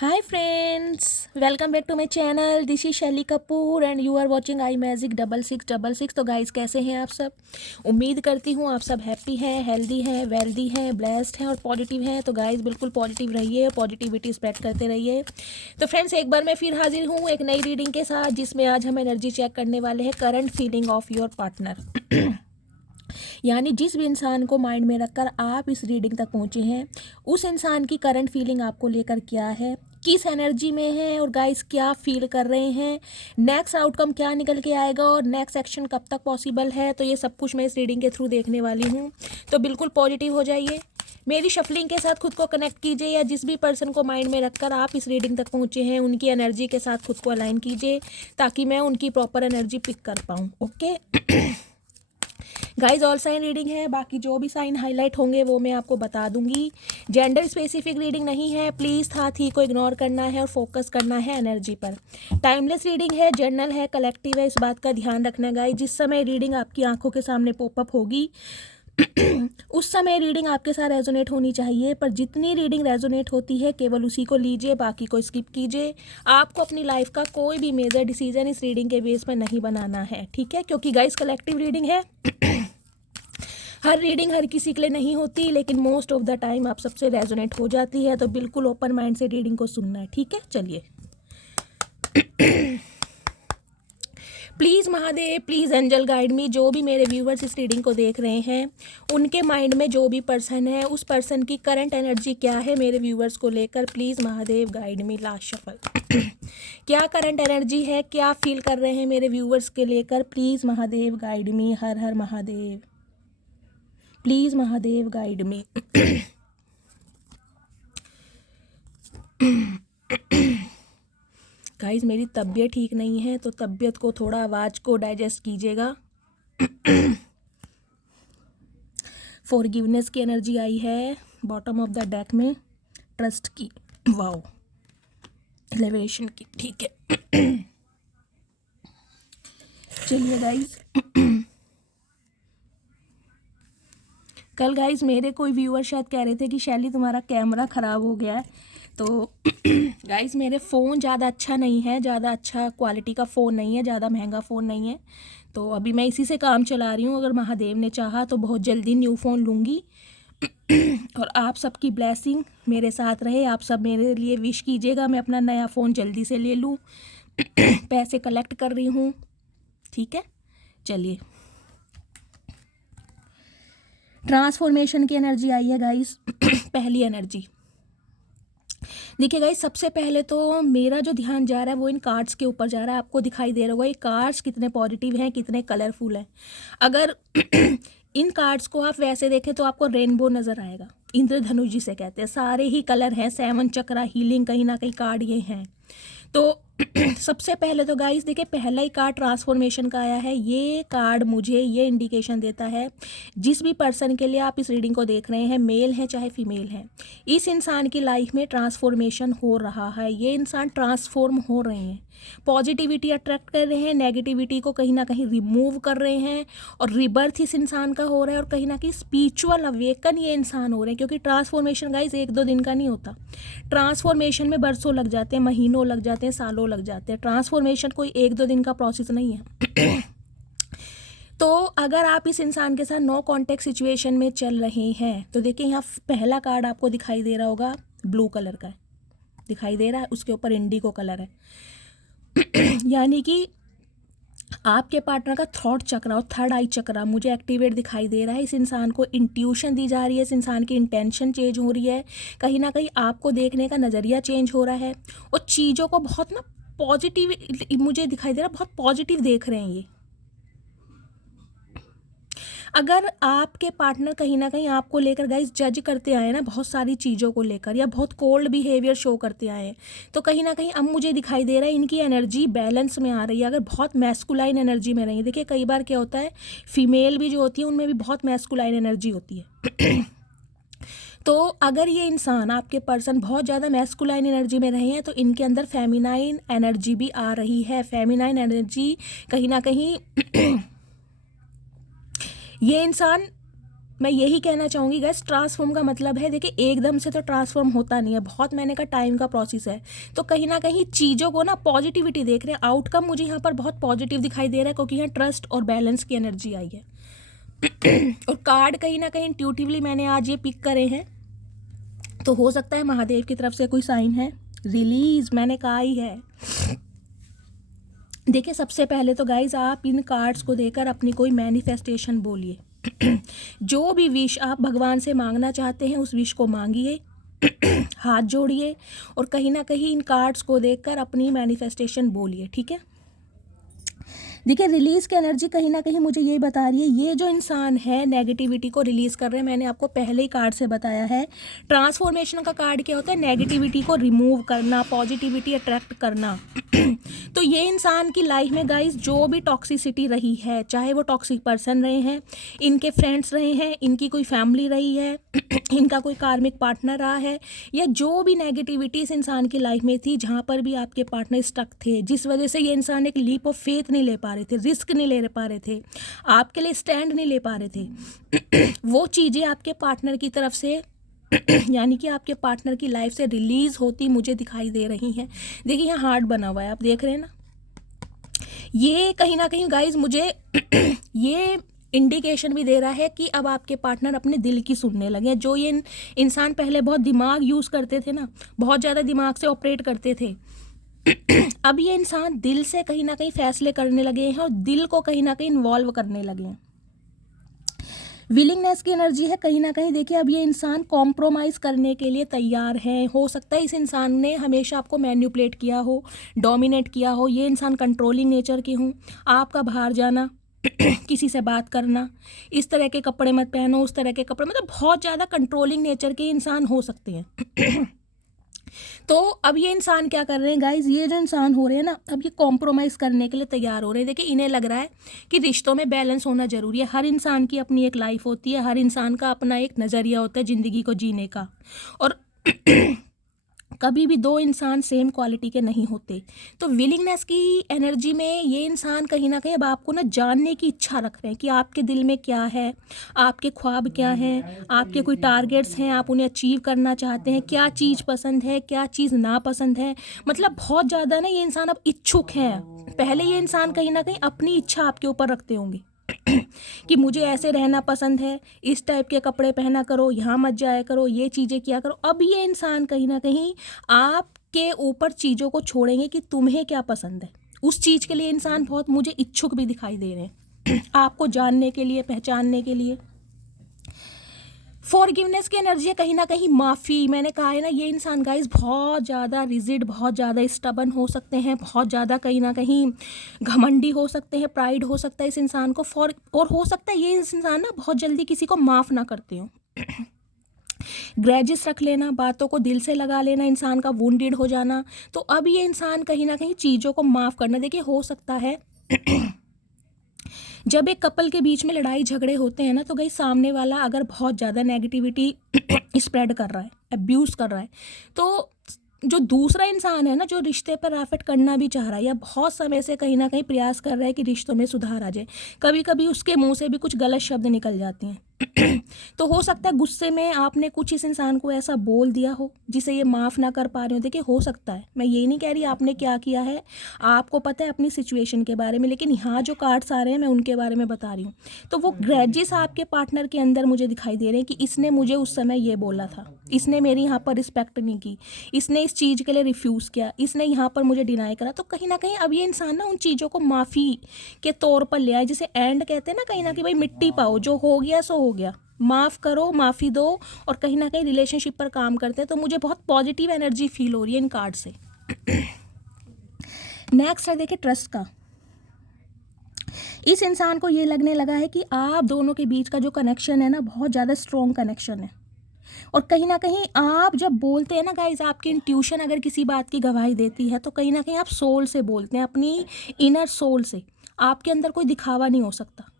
Hi friends, welcome back to my channel. This is शैली Kapoor and you are watching I magic 6666। तो guys कैसे हैं आप सब? उम्मीद करती हूँ आप सब हैप्पी हैं, हेल्दी हैं, वेल्दी हैं, ब्लेस्ड हैं और पॉजिटिव हैं। तो गाइस बिल्कुल पॉजिटिव रहिए और पॉजिटिविटी स्प्रेड करते रहिए। तो फ्रेंड्स एक बार मैं फिर हाजिर हूँ एक नई रीडिंग के साथ, जिसमें आज हम एनर्जी चेक करने वाले हैं current feeling of your partner. यानी जिस भी इंसान को माइंड में रखकर आप इस रीडिंग तक पहुंचे हैं, उस इंसान की करंट फीलिंग आपको लेकर क्या है, किस एनर्जी में है और गाइस क्या फील कर रहे हैं, नेक्स्ट आउटकम क्या निकल के आएगा और नेक्स्ट एक्शन कब तक पॉसिबल है। तो ये सब कुछ मैं इस रीडिंग के थ्रू देखने वाली हूँ। तो बिल्कुल पॉजिटिव हो जाइए, मेरी शफलिंग के साथ खुद को कनेक्ट कीजिए, या जिस भी पर्सन को माइंड में रखकर आप इस रीडिंग तक पहुँचे हैं उनकी एनर्जी के साथ खुद को अलाइन कीजिए, ताकि मैं उनकी प्रॉपर एनर्जी पिक कर पाऊँ। Okay guys, all sign reading है, बाकी जो भी साइन हाईलाइट होंगे वो मैं आपको बता दूंगी। जेंडर स्पेसिफिक रीडिंग नहीं है, प्लीज़ था थी को इग्नोर करना है और फोकस करना है एनर्जी पर। टाइमलेस रीडिंग है, जर्नल है, कलेक्टिव है, इस बात का ध्यान रखना गाइज। जिस समय रीडिंग आपकी आंखों के सामने पॉपअप होगी उस समय रीडिंग आपके साथ रेजोनेट होनी चाहिए, पर जितनी रीडिंग रेजोनेट होती है केवल उसी को लीजिए, बाकी को स्किप कीजिए। आपको अपनी लाइफ का कोई भी मेजर डिसीजन इस रीडिंग के बेस पर नहीं बनाना है, ठीक है? क्योंकि गाइस कलेक्टिव रीडिंग है। हर रीडिंग हर किसी के लिए नहीं होती, लेकिन मोस्ट ऑफ द टाइम आप सबसे रेजोनेट हो जाती है। तो बिल्कुल ओपन माइंड से रीडिंग को सुनना है, ठीक है? चलिए please Mahadev, please angel guide me. जो भी मेरे व्यूवर्स इस रीडिंग को देख रहे हैं, उनके माइंड में जो भी पर्सन है, उस पर्सन की करंट एनर्जी क्या है मेरे व्यूवर्स को लेकर, please Mahadev guide me. Last shuffle क्या करंट एनर्जी है, क्या फील कर रहे हैं मेरे व्यूवर्स के लेकर, please Mahadev guide me. Her her Mahadev, please Mahadev guide me. Guys मेरी तबीयत ठीक नहीं है, तो तबीयत को थोड़ा आवाज़ को डाइजेस्ट कीजिएगा। फॉरगिवनेस की एनर्जी आई है बॉटम ऑफ द डेक में, ट्रस्ट की, वाओ, एलिवेशन की, ठीक है। चलिए गाइज, कल गाइज मेरे कोई व्यूअर शायद कह रहे थे कि शैली तुम्हारा कैमरा ख़राब हो गया है। तो गाइज मेरे फ़ोन ज़्यादा अच्छा नहीं है, ज़्यादा अच्छा क्वालिटी का फ़ोन नहीं है, ज़्यादा महंगा फ़ोन नहीं है। तो अभी मैं इसी से काम चला रही हूँ। अगर महादेव ने चाहा तो बहुत जल्दी न्यू फ़ोन लूँगी। और आप सबकी ब्लेसिंग मेरे साथ रहे, आप सब मेरे लिए विश कीजिएगा, मैं अपना नया फ़ोन जल्दी से ले लूँ। पैसे कलेक्ट कर रही हूँ, ठीक है? चलिए, ट्रांसफॉर्मेशन की एनर्जी आई है गाइस। पहली एनर्जी देखिए गाइस, सबसे पहले तो मेरा जो ध्यान जा रहा है वो इन कार्ड्स के ऊपर जा रहा है। आपको दिखाई दे रहा होगा ये कार्ड्स कितने पॉजिटिव हैं, कितने कलरफुल हैं। अगर इन कार्ड्स को आप वैसे देखें तो आपको रेनबो नज़र आएगा। इंद्रधनुष जिसे कहते हैं, सारे ही कलर हैं, 7 चक्रा, हीलिंग, कहीं ना कहीं कार्ड ये हैं। तो सबसे पहले तो गाइस देखिए, पहला ही कार्ड ट्रांसफॉर्मेशन का आया है। ये कार्ड मुझे ये इंडिकेशन देता है, जिस भी पर्सन के लिए आप इस रीडिंग को देख रहे हैं, मेल है चाहे फीमेल है, इस इंसान की लाइफ में ट्रांसफॉर्मेशन हो रहा है। ये इंसान ट्रांसफॉर्म हो रहे हैं, पॉजिटिविटी अट्रैक्ट कर रहे हैं, नेगेटिविटी को कहीं ना कहीं रिमूव कर रहे हैं, और रिबर्थ इस इंसान का हो रहा है, और कहीं ना कहीं स्पिरिचुअल अवेकन ये इंसान हो रहे हैं। क्योंकि ट्रांसफॉर्मेशन गाइस 1-2 दिन का नहीं होता, ट्रांसफॉर्मेशन में बरसों लग जाते हैं, महीनों लग जाते हैं, सालों लग जाते हैं। ट्रांसफॉर्मेशन कोई 1-2 दिन का प्रोसेस नहीं है। तो अगर आप इस इंसान के साथ नो कॉन्टेक्ट सिचुएशन में चल रहे हैं, तो देखिए यहाँ पहला कार्ड आपको दिखाई दे रहा होगा, ब्लू कलर का है, दिखाई दे रहा है, उसके ऊपर इंडिगो कलर है। यानी कि आपके पार्टनर का थॉट चक्रा और थर्ड आई चक्रा मुझे एक्टिवेट दिखाई दे रहा है। इस इंसान को इंट्यूशन दी जा रही है, इस इंसान की इंटेंशन चेंज हो रही है, कहीं ना कहीं आपको देखने का नज़रिया चेंज हो रहा है, और चीज़ों को बहुत ना पॉजिटिव मुझे दिखाई दे रहा है, बहुत पॉजिटिव देख रहे हैं ये। अगर आपके पार्टनर कहीं ना कहीं आपको लेकर गाइस जज करते आए ना, बहुत सारी चीज़ों को लेकर, या बहुत कोल्ड बिहेवियर शो करते आए हैं, तो कहीं ना कहीं अब मुझे दिखाई दे रहा है इनकी एनर्जी बैलेंस में आ रही है। अगर बहुत मैस्कुलाइन एनर्जी में रही, देखिए कई बार क्या होता है, फीमेल भी जो होती है उनमें भी बहुत मैस्कुलाइन एनर्जी होती है। तो अगर ये इंसान, आपके पर्सन, बहुत ज़्यादा मैस्कुलाइन एनर्जी में रहे हैं, तो इनके अंदर फेमिनाइन एनर्जी भी आ रही है। फेमिनाइन एनर्जी कहीं ना कहीं ये इंसान मैं यही कहना चाहूँगी गैस, ट्रांसफॉर्म का मतलब है, देखिए एकदम से तो ट्रांसफॉर्म होता नहीं है, बहुत मैंने का टाइम का प्रोसेस है। तो कहीं ना कहीं चीज़ों को ना पॉजिटिविटी देख रहे हैं, आउटकम मुझे यहाँ पर बहुत पॉजिटिव दिखाई दे रहा है, क्योंकि यहाँ ट्रस्ट और बैलेंस की एनर्जी आई है। और कार्ड कहीं ना कहीं इंट्यूटिवली मैंने आज ये पिक करे हैं, तो हो सकता है महादेव की तरफ से कोई साइन है। रिलीज मैंने कहा ही है। देखिए सबसे पहले तो गाइज आप इन कार्ड्स को देकर अपनी कोई मैनिफेस्टेशन बोलिए। जो भी विश आप भगवान से मांगना चाहते हैं उस विश को मांगिए, हाथ जोड़िए और कहीं ना कहीं इन कार्ड्स को देखकर अपनी मैनिफेस्टेशन बोलिए, ठीक है। देखिए रिलीज़ की एनर्जी कहीं ना कहीं मुझे ये बता रही है, ये जो इंसान है नेगेटिविटी को रिलीज़ कर रहे हैं। मैंने आपको पहले ही कार्ड से बताया है, ट्रांसफॉर्मेशन का कार्ड क्या होता है, नेगेटिविटी को रिमूव करना, पॉजिटिविटी अट्रैक्ट करना। तो ये इंसान की लाइफ में गाइस जो भी टॉक्सिसिटी रही है, चाहे वो टॉक्सिक पर्सन रहे हैं, इनके फ्रेंड्स रहे हैं, इनकी कोई फैमिली रही है, इनका कोई कार्मिक पार्टनर रहा है, या जो भी नेगेटिविटी इस इंसान की लाइफ में थी, जहाँ पर भी आपके पार्टनर स्टक थे, जिस वजह से ये इंसान एक लीप ऑफ फेथ नहीं ले पा रहे थे, रिस्क नहीं ले पा रहे थे, आपके लिए स्टैंड नहीं ले पा रहे थे, वो चीज़ें आपके पार्टनर की तरफ से यानी कि आपके पार्टनर की लाइफ से रिलीज़ होती मुझे दिखाई दे रही हैं। देखिए यहाँ हार्ट बना हुआ है, आप देख रहे हैं ना। ये कहीं ना कहीं गाइज मुझे ये इंडिकेशन भी दे रहा है कि अब आपके पार्टनर अपने दिल की सुनने लगे। जो ये इंसान पहले बहुत दिमाग यूज़ करते थे ना, बहुत ज़्यादा दिमाग से ऑपरेट करते थे, अब ये इंसान दिल से कहीं ना कहीं फैसले करने लगे हैं और दिल को कहीं ना कहीं इन्वॉल्व करने लगे हैं। विलिंगनेस की एनर्जी है कहीं ना कहीं। देखिए अब ये इंसान कॉम्प्रोमाइज़ करने के लिए तैयार है। हो सकता है इस इंसान ने हमेशा आपको मैन्युपुलेट किया हो, डोमिनेट किया हो, ये इंसान कंट्रोलिंग नेचर की हूँ, आपका बाहर जाना किसी से बात करना, इस तरह के कपड़े मत पहनो, उस तरह के कपड़े, मतलब बहुत ज़्यादा कंट्रोलिंग नेचर के इंसान हो सकते हैं। तो अब ये इंसान क्या कर रहे हैं गाइज, ये जो इंसान हो रहे हैं ना, अब ये कॉम्प्रोमाइज़ करने के लिए तैयार हो रहे हैं। देखिए इन्हें लग रहा है कि रिश्तों में बैलेंस होना ज़रूरी है। हर इंसान की अपनी एक लाइफ होती है, हर इंसान का अपना एक नज़रिया होता है ज़िंदगी को जीने का, और कभी भी दो इंसान सेम क्वालिटी के नहीं होते। तो विलिंगनेस की एनर्जी में ये इंसान कहीं ना कहीं अब आपको ना जानने की इच्छा रख रहे हैं कि आपके दिल में क्या है, आपके ख्वाब क्या हैं, आपके कोई टारगेट्स हैं, आप उन्हें अचीव करना चाहते हैं, क्या चीज़ पसंद है, क्या चीज़ नापसंद है। मतलब बहुत ज़्यादा ना ये इंसान अब इच्छुक हैं। पहले ये इंसान कहीं ना कहीं अपनी इच्छा आपके ऊपर रखते होंगे कि मुझे ऐसे रहना पसंद है, इस टाइप के कपड़े पहना करो, यहाँ मत जाया करो, ये चीज़ें किया करो। अब ये इंसान कहीं ना कहीं आपके ऊपर चीज़ों को छोड़ेंगे कि तुम्हें क्या पसंद है। उस चीज़ के लिए इंसान बहुत मुझे इच्छुक भी दिखाई दे रहे हैं आपको जानने के लिए, पहचानने के लिए। फॉरगिवनेस की एनर्जी है कहीं ना कहीं माफ़ी। मैंने कहा है ना, ये इंसान गाइस बहुत ज़्यादा रिजिड, बहुत ज़्यादा स्टबन हो सकते हैं, बहुत ज़्यादा कहीं ना कहीं घमंडी हो सकते हैं, प्राइड हो सकता है इस इंसान को, और हो सकता है ये इंसान ना बहुत जल्दी किसी को माफ़ ना करते हो। ग्रैजेस रख लेना, बातों को दिल से लगा लेना, इंसान का वुंडेड हो जाना। तो अब ये इंसान कहीं ना कहीं चीज़ों को माफ़ करना। देखिए हो सकता है जब एक कपल के बीच में लड़ाई झगड़े होते हैं ना, तो गई सामने वाला अगर बहुत ज़्यादा नेगेटिविटी स्प्रेड कर रहा है, अब्यूज़ कर रहा है, तो जो दूसरा इंसान है ना, जो रिश्ते पर एफर्ट करना भी चाह रहा है या बहुत समय से कहीं ना कहीं प्रयास कर रहा है कि रिश्तों में सुधार आ जाए, कभी कभी उसके मुंह से भी कुछ गलत शब्द निकल जाते हैं। तो हो सकता है गुस्से में आपने कुछ इस इंसान को ऐसा बोल दिया हो जिसे ये माफ़ ना कर पा रहे हो। देखिए हो सकता है, मैं ये नहीं कह रही आपने क्या किया है, आपको पता है अपनी सिचुएशन के बारे में, लेकिन यहाँ जो कार्ड्स आ रहे हैं मैं उनके बारे में बता रही हूँ। तो वो ग्रजेस आपके पार्टनर के अंदर मुझे दिखाई दे रहे हैं कि इसने मुझे उस समय ये बोला था, इसने मेरी यहाँ पर रिस्पेक्ट नहीं की, इसने इस चीज़ के लिए रिफ्यूज़ किया, इसने यहाँ पर मुझे डिनाई करा। तो कहीं ना कहीं अब ये इंसान ना उन चीज़ों को माफ़ी के तौर पर ले आए, जिसे एंड कहते हैं ना, कहीं ना कहीं भाई मिट्टी पाओ, जो हो गया सो हो गया, माफ़ करो, माफ़ी दो, और कहीं ना कहीं रिलेशनशिप पर काम करते हैं। तो मुझे बहुत पॉजिटिव एनर्जी फील हो रही है इन कार्ड से। नेक्स्ट है देखिए ट्रस्ट का। इस इंसान को ये लगने लगा है कि आप दोनों के बीच का जो कनेक्शन है ना, बहुत ज़्यादा स्ट्रॉन्ग कनेक्शन है, और कहीं ना कहीं आप जब बोलते हैं ना गाइज, आपकी इंट्यूशन अगर किसी बात की गवाही देती है, तो कहीं ना कहीं आप सोल से बोलते हैं, अपनी इनर सोल से। आपके अंदर कोई दिखावा नहीं हो सकता।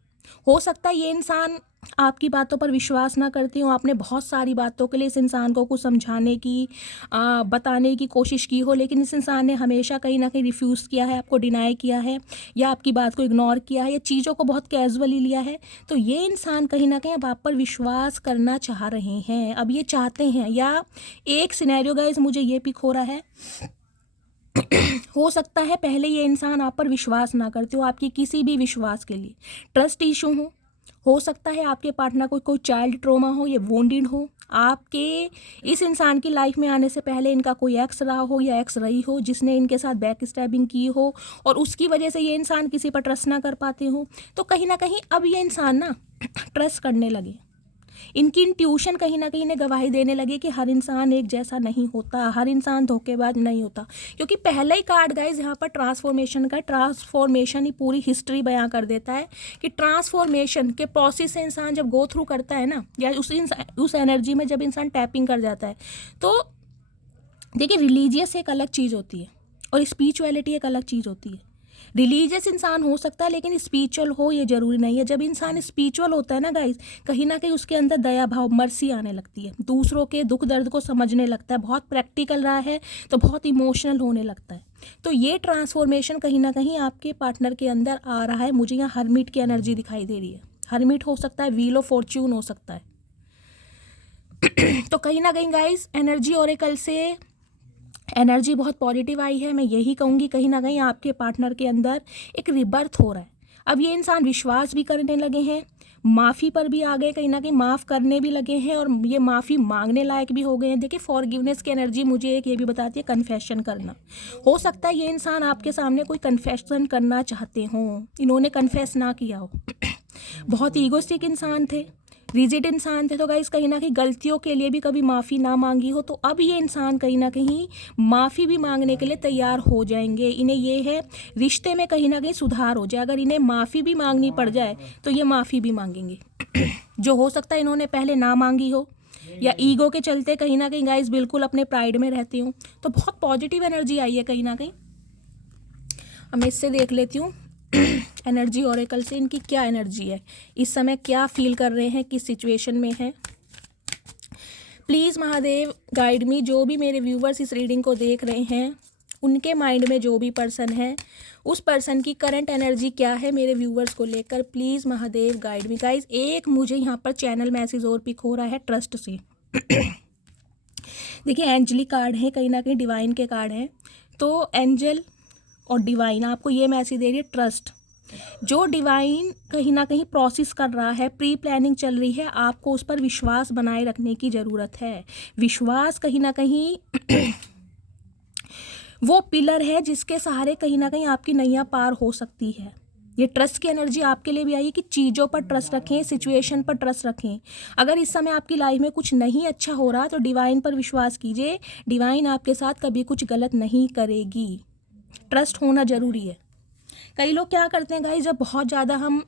हो सकता है ये इंसान आपकी बातों पर विश्वास ना करते हो, आपने बहुत सारी बातों के लिए इस इंसान को कुछ समझाने की बताने की कोशिश की हो, लेकिन इस इंसान ने हमेशा कहीं ना कहीं रिफ्यूज़ किया है, आपको डिनाई किया है, या आपकी बात को इग्नोर किया है, या चीज़ों को बहुत कैजुअली लिया है। तो ये इंसान कहीं ना कहीं अब आप पर विश्वास करना चाह रहे हैं, अब ये चाहते हैं। या एक सिनेरियो गाइस मुझे ये पिक हो रहा है, हो सकता है पहले ये इंसान आप पर विश्वास ना करते हो, आपकी किसी भी विश्वास के लिए ट्रस्ट इशू हो सकता है आपके पार्टनर को कोई चाइल्ड ट्रॉमा हो, ये वोंडेड हो, आपके इस इंसान की लाइफ में आने से पहले इनका कोई एक्स रहा हो या एक्स रही हो जिसने इनके साथ बैक स्टैबिंग की हो, और उसकी वजह से ये इंसान किसी पर ट्रस्ट ना कर पाते हो। तो कहीं ना कहीं अब ये इंसान ना ट्रस्ट करने लगे, इनकी इंट्यूशन कहीं ना कहीं इन्हें गवाही देने लगे कि हर इंसान एक जैसा नहीं होता, हर इंसान धोखेबाज नहीं होता। क्योंकि पहला ही कार्ड गाइज यहाँ पर ट्रांसफॉर्मेशन का, ट्रांसफॉर्मेशन ही पूरी हिस्ट्री बयां कर देता है कि ट्रांसफॉर्मेशन के प्रोसेस से इंसान जब गो थ्रू करता है ना, या उस एनर्जी में जब इंसान टैपिंग कर जाता है, तो देखिए रिलीजियस एक अलग चीज़ होती है और स्पिरिचुअलिटी एक अलग चीज़ होती है। रिलीजियस इंसान हो सकता है लेकिन स्पिरिचुअल हो ये ज़रूरी नहीं है। जब इंसान स्पिरिचुअल होता है ना गाइस, कहीं ना कहीं उसके अंदर दया भाव, मर्सी आने लगती है, दूसरों के दुख दर्द को समझने लगता है, बहुत प्रैक्टिकल रहा है तो बहुत इमोशनल होने लगता है। तो ये ट्रांसफॉर्मेशन कहीं ना कहीं आपके पार्टनर के अंदर आ रहा है। मुझे यहाँ हरमिट की एनर्जी दिखाई दे रही है, हरमिट हो सकता है, व्हील ऑफ फॉर्च्यून हो सकता है। तो कहीं ना कहीं गाइस एनर्जी ओरेकल से एनर्जी बहुत पॉजिटिव आई है। मैं यही कहूँगी कहीं ना कहीं आपके पार्टनर के अंदर एक रिबर्थ हो रहा है। अब ये इंसान विश्वास भी करने लगे हैं, माफ़ी पर भी आ गए, कहीं ना कहीं माफ़ करने भी लगे हैं, और ये माफ़ी मांगने लायक भी हो गए हैं। देखिए फॉरगिवनेस की एनर्जी मुझे एक ये भी बताती है कन्फेशन करना। हो सकता है ये इंसान आपके सामने कोई कन्फेशन करना चाहते हों, इन्होंने कन्फेस ना किया हो, बहुत ईगोस्टिक इंसान थे, रिजिड इंसान थे, तो गाइस कहीं ना कहीं गलतियों के लिए भी कभी माफ़ी ना मांगी हो, तो अब ये इंसान कहीं ना कहीं माफ़ी भी मांगने के लिए तैयार हो जाएंगे। इन्हें ये है रिश्ते में कहीं ना कहीं सुधार हो जाए, अगर इन्हें माफ़ी भी मांगनी पड़ जाए तो ये माफ़ी भी मांगेंगे जो हो सकता है इन्होंने पहले ना मांगी हो, या ईगो के चलते कहीं ना कहीं गाइस बिल्कुल अपने प्राइड में रहती हूँ। तो बहुत पॉजिटिव एनर्जी आई है कहीं ना कहीं। अब मैं इससे देख लेती हूँ एनर्जी ओरेकल से इनकी क्या एनर्जी है, इस समय क्या फील कर रहे हैं, किस सिचुएशन में है। Please Mahadev guide me. जो भी मेरे व्यूवर्स इस रीडिंग को देख रहे हैं, उनके माइंड में जो भी पर्सन है, उस पर्सन की करंट एनर्जी क्या है मेरे व्यूवर्स को लेकर, please Mahadev guide me. Guys एक मुझे यहाँ पर चैनल मैसेज और पिक हो रहा है ट्रस्ट से। देखिए एंजली कार्ड है, कहीं ना कहीं डिवाइन के कार्ड हैं, तो एंजल और डिवाइन आपको ये मैसेज दे रही है ट्रस्ट। जो डिवाइन कहीं ना कहीं प्रोसेस कर रहा है, प्री प्लानिंग चल रही है, आपको उस पर विश्वास बनाए रखने की ज़रूरत है। विश्वास कहीं ना कहीं वो पिलर है जिसके सहारे कहीं ना कहीं आपकी नैया पार हो सकती है। ये ट्रस्ट की एनर्जी आपके लिए भी आई है कि चीज़ों पर ट्रस्ट रखें, सिचुएशन पर ट्रस्ट रखें। अगर इस समय आपकी लाइफ में कुछ नहीं अच्छा हो रहा तो डिवाइन पर विश्वास कीजिए, डिवाइन आपके साथ कभी कुछ गलत नहीं करेगी। ट्रस्ट होना ज़रूरी है। कई लोग क्या करते हैं गाइस, जब बहुत ज़्यादा हम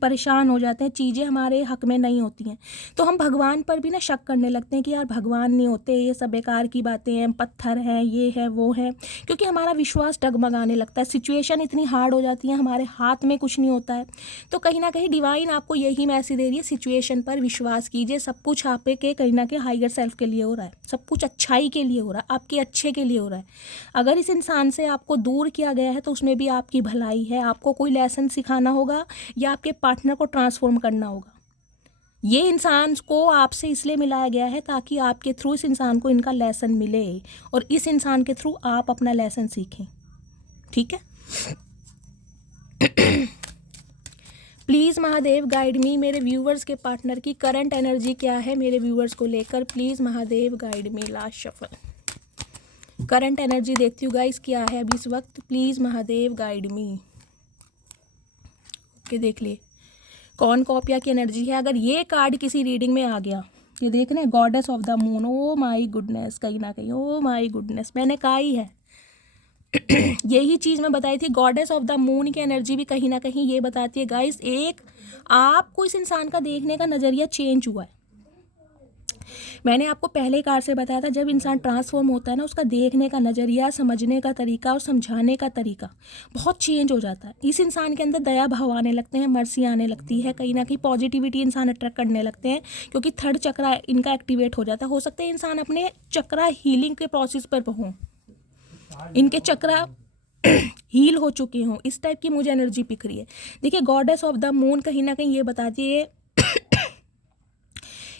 परेशान हो जाते हैं, चीज़ें हमारे हक में नहीं होती हैं, तो हम भगवान पर भी ना शक करने लगते हैं कि यार भगवान नहीं होते, ये सब बेकार की बातें हैं, पत्थर हैं, ये है वो है, क्योंकि हमारा विश्वास डगमगाने लगता है, सिचुएशन इतनी हार्ड हो जाती है, हमारे हाथ में कुछ नहीं होता है। तो कहीं ना कहीं डिवाइन आपको यही मैसेज दे रही है, सिचुएशन पर विश्वास कीजिए, सब कुछ आपके कहीं ना कहीं हाइगर सेल्फ के लिए हो रहा है, सब कुछ अच्छाई के लिए हो रहा है, आपके अच्छे के लिए हो रहा है। अगर इस इंसान से आपको दूर किया गया है तो उसमें भी आपकी भलाई है, आपको कोई लेसन सिखाना होगा या आपके पार्टनर को ट्रांसफॉर्म करना होगा। ये इंसान को आपसे इसलिए मिलाया गया है ताकि आपके थ्रू इस इंसान को इनका लेसन मिले और इस इंसान के थ्रू आप अपना लेसन सीखें। ठीक है, प्लीज़ महादेव गाइड मी। मेरे व्यूवर्स के पार्टनर की करंट एनर्जी क्या है मेरे व्यूवर्स को लेकर, please Mahadev guide me. Last shuffle current energy देखती हूँ गाइस क्या है अभी इस वक्त, please Mahadev guide me. Okay देख लिए कौन कॉपिया की एनर्जी है। अगर ये कार्ड किसी रीडिंग में आ गया, ये देख रहे हैं goddess of the moon, oh my goodness, कहीं ना कहीं ओ माई गुडनेस, मैंने कहा ही है यही चीज़ मैं बताई थी। गॉडेस ऑफ द मून की एनर्जी भी कहीं ना कहीं ये बताती है गाइस, एक आपको इस इंसान का देखने का नज़रिया चेंज हुआ है। मैंने आपको पहले कार्ड से बताया था, जब इंसान ट्रांसफॉर्म होता है ना, उसका देखने का नज़रिया, समझने का तरीका और समझाने का तरीका बहुत चेंज हो जाता है। इस इंसान के अंदर दया भाव आने लगते हैं, मर्सी आने लगती है, कहीं ना कहीं पॉजिटिविटी इंसान अट्रैक्ट करने लगते हैं, क्योंकि थर्ड चक्रा इनका एक्टिवेट हो जाता है। हो सकता है इंसान अपने चक्रा हीलिंग के प्रोसेस पर हों, इनके चक्रा हील हो चुके हों, इस टाइप की मुझे एनर्जी पिक रही है। देखिए गॉडेस ऑफ द मून कहीं ना कहीं ये बताती है,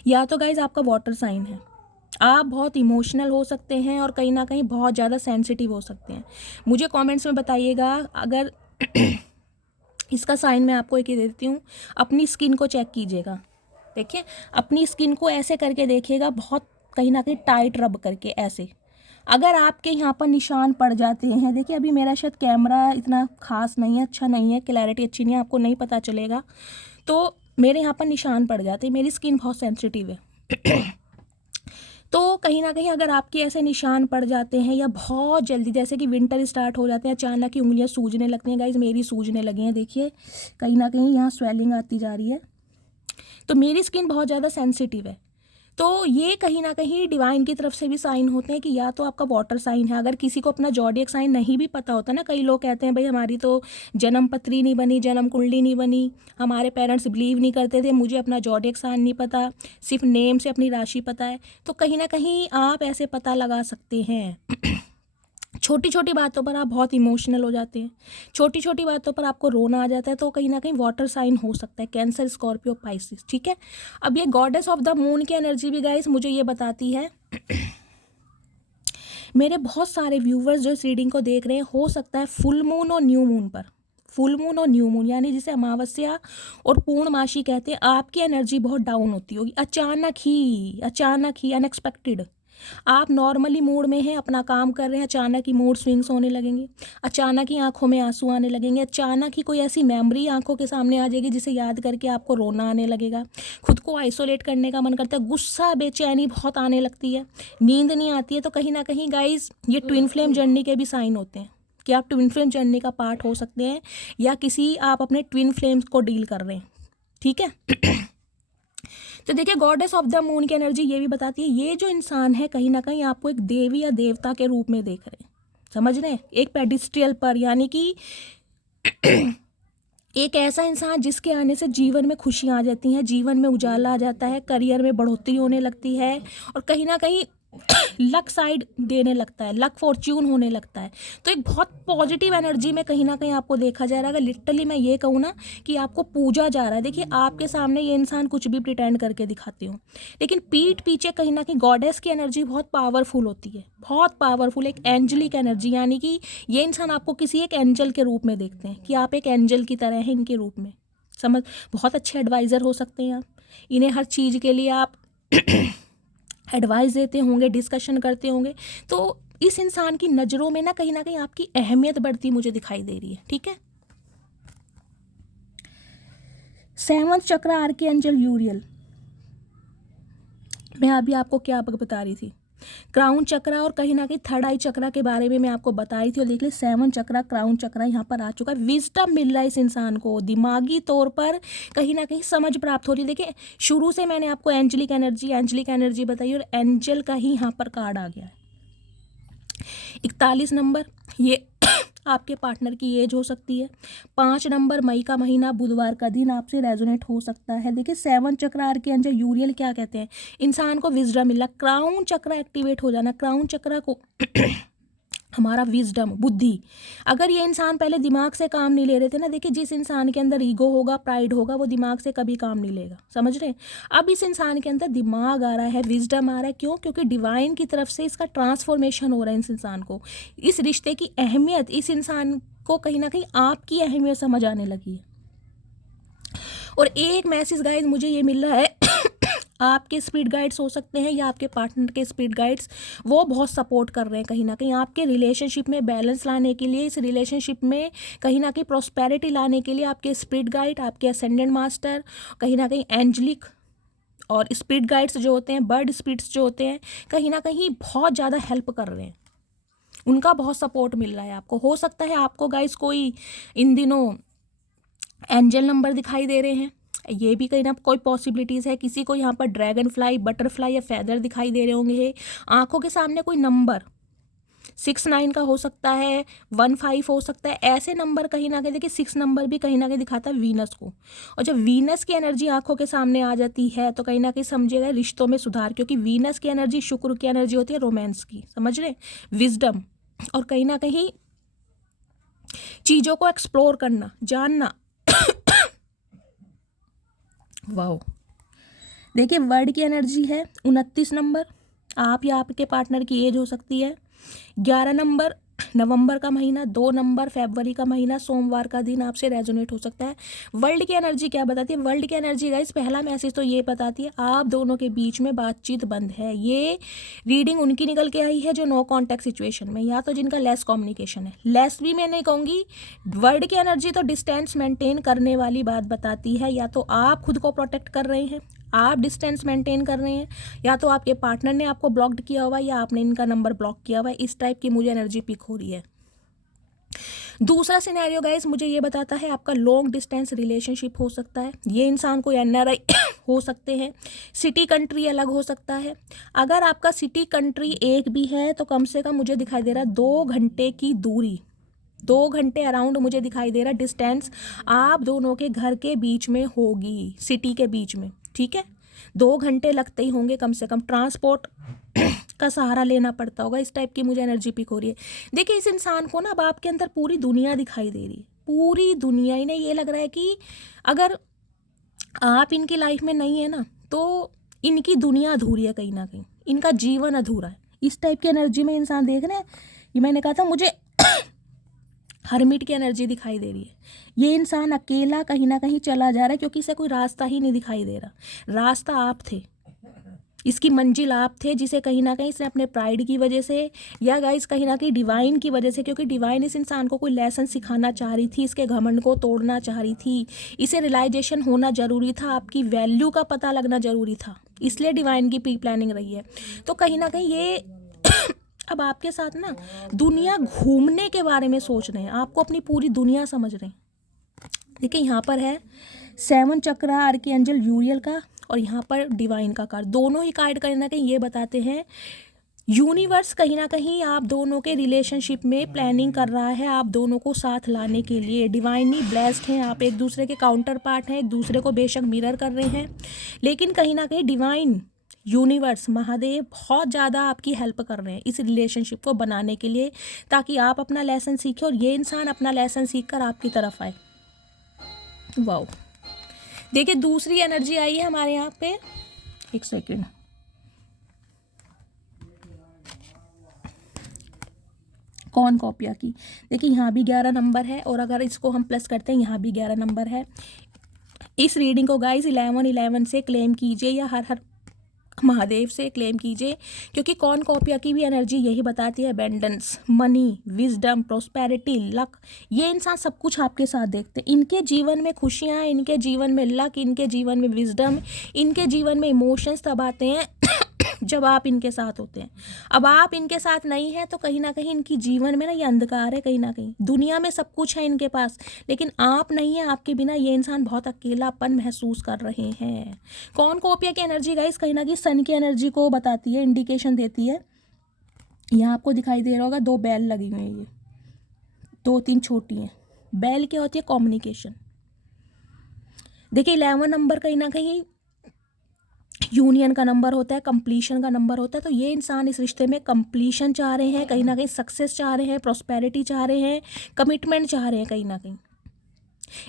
या तो गाइज आपका वाटर साइन है, आप बहुत इमोशनल हो सकते हैं और कहीं ना कहीं बहुत ज़्यादा सेंसिटिव हो सकते हैं। मुझे कमेंट्स में बताइएगा। अगर इसका साइन मैं आपको एक ही दे देती हूँ, अपनी स्किन को चेक कीजिएगा। देखिए अपनी स्किन को ऐसे करके देखिएगा, बहुत कहीं ना कहीं टाइट रब करके ऐसे। अगर आपके यहाँ पर निशान पड़ जाते हैं, देखिए अभी मेरा शायद कैमरा इतना खास नहीं है, अच्छा नहीं है, क्लैरिटी अच्छी नहीं है, आपको नहीं पता चलेगा, तो मेरे यहाँ पर निशान पड़ जाते हैं, मेरी स्किन बहुत सेंसिटिव है। तो कहीं ना कहीं अगर आपके ऐसे निशान पड़ जाते हैं, या बहुत जल्दी जैसे कि विंटर स्टार्ट हो जाते हैं, अचानक ही उंगलियां सूजने लगती हैं, गाइज मेरी सूजने लगी हैं, देखिए कहीं ना कहीं यहाँ स्वेलिंग आती जा रही है, तो मेरी स्किन बहुत ज़्यादा सेंसिटिव है। तो ये कहीं ना कहीं डिवाइन की तरफ से भी साइन होते हैं कि या तो आपका वाटर साइन है। अगर किसी को अपना जॉडियक साइन नहीं भी पता होता ना, कई लोग कहते हैं भाई हमारी तो जन्म पत्री नहीं बनी, जन्म कुंडली नहीं बनी, हमारे पेरेंट्स बिलीव नहीं करते थे, मुझे अपना जॉडियक साइन नहीं पता, सिर्फ नेम से अपनी राशि पता है। तो कहीं ना कहीं आप ऐसे पता लगा सकते हैं। छोटी छोटी बातों पर आप बहुत इमोशनल हो जाते हैं, छोटी छोटी बातों पर आपको रोना आ जाता है, तो कहीं ना कहीं वाटर साइन हो सकता है, कैंसर, स्कॉर्पियो, पाइसिस। ठीक है, अब ये गॉडेस ऑफ द मून की एनर्जी भी गाइस मुझे ये बताती है, मेरे बहुत सारे व्यूवर्स जो इस रीडिंग को देख रहे हैं, हो सकता है फुल मून और न्यू मून पर, फुल मून और न्यू मून यानी जिसे अमावस्या और पूर्णमासी कहते हैं, आपकी एनर्जी बहुत डाउन होती होगी, अचानक ही अनएक्सपेक्टेड। आप नॉर्मली मूड में हैं, अपना काम कर रहे हैं, अचानक ही मूड स्विंग्स होने लगेंगे, अचानक ही आंखों में आंसू आने लगेंगे, अचानक ही कोई ऐसी मेमोरी आंखों के सामने आ जाएगी जिसे याद करके आपको रोना आने लगेगा, खुद को आइसोलेट करने का मन करता है, गुस्सा बेचैनी बहुत आने लगती है, नींद नहीं आती है। तो कहीं ना कहीं गाइज ये ट्विन फ्लेम जर्नी के भी साइन होते हैं कि आप ट्विन फ्लेम जर्नी का पार्ट हो सकते हैं, या किसी आप अपने ट्विन फ्लेम्स को डील कर रहे हैं। ठीक है। तो देखिए गॉडेस ऑफ द मून की एनर्जी ये भी बताती है, ये जो इंसान है कहीं ना कहीं आपको एक देवी या देवता के रूप में देख रहे हैं, समझ रहे हैं, एक पेडिस्ट्रियल पर, यानी कि एक ऐसा इंसान जिसके आने से जीवन में खुशियाँ आ जाती हैं, जीवन में उजाला आ जाता है, करियर में बढ़ोतरी होने लगती है, और कहीं ना कहीं लक साइड देने लगता है, लक फॉर्च्यून होने लगता है। तो एक बहुत पॉजिटिव एनर्जी में कहीं ना कहीं आपको देखा जा रहा है। अगर लिटरली मैं ये कहूँ ना कि आपको पूजा जा रहा है, देखिए आपके सामने ये इंसान कुछ भी प्रिटेंड करके दिखाते हो, लेकिन पीठ पीछे कहीं ना कहीं गॉडेस की एनर्जी बहुत पावरफुल होती है, बहुत पावरफुल, एक एंजलिक एनर्जी, यानी कि ये इंसान आपको किसी एक एंजल के रूप में देखते हैं कि आप एक एंजल की तरह हैं इनके रूप में, समझ, बहुत अच्छे एडवाइज़र हो सकते हैं आप, इन्हें हर चीज़ के लिए आप एडवाइस देते होंगे, डिस्कशन करते होंगे। तो इस इंसान की नज़रों में ना कहीं आपकी अहमियत बढ़ती मुझे दिखाई दे रही है। ठीक है, 7वां चक्र आर्कएंजल यूरियल, मैं अभी आपको क्या बता रही थी, क्राउन चक्रा और कहीं ना कहीं थर्ड आई चक्रा के बारे में मैं आपको बताई थी। और देख लीजिए 7वां चक्रा, क्राउन चक्रा यहाँ पर आ चुका है। विजडम मिल रहा है इस इंसान को, दिमागी तौर पर कहीं ना कहीं समझ प्राप्त हो रही है। देखिए शुरू से मैंने आपको एंजलिक एनर्जी बताई, और एंजल का ही यहाँ पर कार्ड आ गया है 41 नंबर, ये आपके पार्टनर की एज हो सकती है। 5 नंबर, मई का महीना, बुधवार का दिन आपसे रेजोनेट हो सकता है। देखिए 7 चक्र आर्कएंजल यूरियल क्या कहते हैं, इंसान को विजडम मिला, क्राउन चक्र एक्टिवेट हो जाना, क्राउन चक्र को हमारा विजडम, बुद्धि। अगर ये इंसान पहले दिमाग से काम नहीं ले रहे थे ना, देखिए जिस इंसान के अंदर ईगो होगा, प्राइड होगा, वो दिमाग से कभी काम नहीं लेगा, समझ रहे हैं। अब इस इंसान के अंदर दिमाग आ रहा है, विजडम आ रहा है, क्यों? क्योंकि डिवाइन की तरफ से इसका ट्रांसफॉर्मेशन हो रहा है इस इंसान को, इस रिश्ते की अहमियत, इस इंसान को कहीं ना कहीं आपकी अहमियत समझ आने लगी है। और एक मैसेज गाइस मुझे ये मिल रहा है आपके स्पिरिट गाइड्स हो सकते हैं या आपके पार्टनर के स्पिरिट गाइड्स, वो बहुत सपोर्ट कर रहे हैं कहीं ना कहीं आपके रिलेशनशिप में बैलेंस लाने के लिए, इस रिलेशनशिप में कहीं ना कहीं प्रॉस्पेरिटी लाने के लिए आपके स्पिरिट गाइड, आपके असेंडेंट मास्टर, कहीं ना कहीं एंजलिक और स्पिरिट गाइड्स जो होते हैं, बर्ड स्पिरिट्स जो होते हैं, कहीं ना कहीं बहुत ज़्यादा हेल्प कर रहे हैं, उनका बहुत सपोर्ट मिल रहा है आपको। हो सकता है आपको गाइस कोई इन दिनों एंजल नंबर दिखाई दे रहे हैं, ये भी कहीं ना कोई पॉसिबिलिटीज़ है। किसी को यहाँ पर ड्रैगन फ्लाई, बटरफ्लाई या फेदर दिखाई दे रहे होंगे। आंखों के सामने कोई नंबर 6-9 का हो सकता है, 1-5 हो सकता है। ऐसे नंबर कहीं ना कहीं देखिए 6 नंबर भी कहीं ना कहीं दिखाता है वीनस को। और जब वीनस की एनर्जी आंखों के सामने आ जाती है तो कहीं ना कहीं समझिएगा रिश्तों में सुधार, क्योंकि वीनस की एनर्जी शुक्र की एनर्जी होती है रोमांस की, समझ रहे, विजडम, और कहीं ना कहीं चीज़ों को एक्सप्लोर करना, जानना। वाओ, देखिए वर्ड की एनर्जी है 29 नंबर, आप या आपके पार्टनर की एज हो सकती है। 11 नंबर नवंबर का महीना, 2 नंबर फरवरी का महीना, सोमवार का दिन आपसे रेजोनेट हो सकता है। वर्ल्ड की एनर्जी क्या बताती है? वर्ल्ड की एनर्जी गाइस पहला मैसेज तो ये बताती है आप दोनों के बीच में बातचीत बंद है। ये रीडिंग उनकी निकल के आई है जो नो कॉन्टैक्ट सिचुएशन में, या तो जिनका लेस कम्युनिकेशन है। लेस भी मैं नहीं कहूँगी, वर्ल्ड की एनर्जी तो डिस्टेंस मेंटेन करने वाली बात बताती है। या तो आप खुद को प्रोटेक्ट कर रहे हैं, आप डिस्टेंस मेंटेन कर रहे हैं, या तो आपके पार्टनर ने आपको ब्लॉक्ड किया हुआ है, या आपने इनका नंबर ब्लॉक किया हुआ है। इस टाइप की मुझे एनर्जी पिक हो रही है। दूसरा सिनेरियो गाइस मुझे ये बताता है आपका लॉन्ग डिस्टेंस रिलेशनशिप हो सकता है। ये इंसान कोई एनआरआई हो सकते हैं, सिटी कंट्री अलग हो सकता है। अगर आपका सिटी कंट्री एक भी है तो कम से कम मुझे दिखाई दे रहा है 2 घंटे की दूरी, 2 घंटे अराउंड मुझे दिखाई दे रहा डिस्टेंस आप दोनों के घर के बीच में होगी, सिटी के बीच में, ठीक है। 2 घंटे लगते ही होंगे कम से कम, ट्रांसपोर्ट का सहारा लेना पड़ता होगा। इस टाइप की मुझे एनर्जी पिक हो रही है। देखिए इस इंसान को ना अब आपके अंदर पूरी दुनिया दिखाई दे रही है, पूरी दुनिया। इन्हें ये लग रहा है कि अगर आप इनकी लाइफ में नहीं है ना तो इनकी दुनिया अधूरी है, कहीं ना कहीं इनका जीवन अधूरा है। इस टाइप की एनर्जी में इंसान देख रहे हैं। ये मैंने कहा था मुझे हर्मिट की एनर्जी दिखाई दे रही है। ये इंसान अकेला कहीं ना कहीं चला जा रहा है क्योंकि इसे कोई रास्ता ही नहीं दिखाई दे रहा। रास्ता आप थे, इसकी मंजिल आप थे, जिसे कहीं ना कहीं इसने अपने प्राइड की वजह से या गाइस कहीं ना कहीं डिवाइन की वजह से, क्योंकि डिवाइन इस इंसान को कोई लेसन सिखाना चाह रही थी, इसके घमंड को तोड़ना चाह रही थी, इसे रियलाइजेशन होना ज़रूरी था, आपकी वैल्यू का पता लगना ज़रूरी था, इसलिए डिवाइन की प्री प्लानिंग रही है। तो कहीं ना कहीं ये अब आपके साथ ना दुनिया घूमने के बारे में सोच रहे हैं, आपको अपनी पूरी दुनिया समझ रहे हैं। देखिए यहाँ पर है 7 चक्रा आर्कएंजल यूरियल का, और यहाँ पर डिवाइन का कार्ड। दोनों ही कार्ड कहीं ना कहीं ये बताते हैं यूनिवर्स कहीं ना कहीं आप दोनों के रिलेशनशिप में प्लानिंग कर रहा है, आप दोनों को साथ लाने के लिए। डिवाइनली ब्लेस्ड हैं, आप एक दूसरे के काउंटर पार्ट हैं, एक दूसरे को बेशक मिरर कर रहे हैं, लेकिन कहीं ना कहीं डिवाइन यूनिवर्स महादेव बहुत ज़्यादा आपकी हेल्प कर रहे हैं इस रिलेशनशिप को बनाने के लिए, ताकि आप अपना लेसन सीखें और ये इंसान अपना लेसन सीख कर आपकी तरफ आए। वाओ, देखिए दूसरी एनर्जी आई है हमारे यहाँ पे, एक सेकेंड, कौन कॉपिया की। देखिए यहाँ भी 11 नंबर है, और अगर इसको हम प्लस करते हैं यहाँ भी 11 नंबर है। इस रीडिंग को गाइस 11-11 से क्लेम कीजिए, या हर हर महादेव से क्लेम कीजिए, क्योंकि कौन कॉपिया की भी एनर्जी यही बताती है abundance, money, wisdom, prosperity, luck. ये इंसान सब कुछ आपके साथ देखते हैं, इनके जीवन में खुशियाँ, इनके जीवन में लक, इनके जीवन में विजडम, इनके जीवन में इमोशंस तब आते हैं जब आप इनके साथ होते हैं। अब आप इनके साथ नहीं हैं तो कहीं ना कहीं इनकी जीवन में ना ये अंधकार है, कहीं ना कहीं दुनिया में सब कुछ है इनके पास, लेकिन आप नहीं है, आपके बिना ये इंसान बहुत अकेलापन महसूस कर रहे हैं। कौन कॉपिया की एनर्जी गाइस कहीं ना कहीं सन की एनर्जी को बताती है, इंडिकेशन देती है। यहाँ आपको दिखाई दे रहा होगा 2 बैल लगी हुई हैं, ये 2-3 छोटी हैं। बैल क्या होती है? कम्युनिकेशन। देखिए 11 नंबर कहीं ना कहीं यूनियन का नंबर होता है, कंप्लीशन का नंबर होता है। तो ये इंसान इस रिश्ते में कंप्लीशन चाह रहे हैं, कहीं ना कहीं सक्सेस चाह रहे हैं, प्रॉस्पेरिटी चाह रहे हैं, कमिटमेंट चाह रहे हैं। कहीं ना कहीं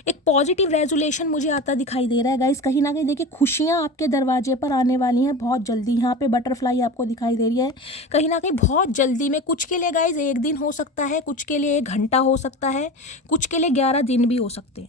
एक पॉजिटिव रेजोल्यूशन मुझे आता दिखाई दे रहा है गाइस। कहीं ना कहीं देखिए खुशियां आपके दरवाजे पर आने वाली हैं बहुत जल्दी। यहाँ पे बटरफ्लाई आपको दिखाई दे रही है, कहीं ना कहीं बहुत जल्दी में। कुछ के लिए गाइस 1 दिन हो सकता है, कुछ के लिए 1 घंटा हो सकता है, कुछ के लिए 11 दिन भी हो सकते हैं,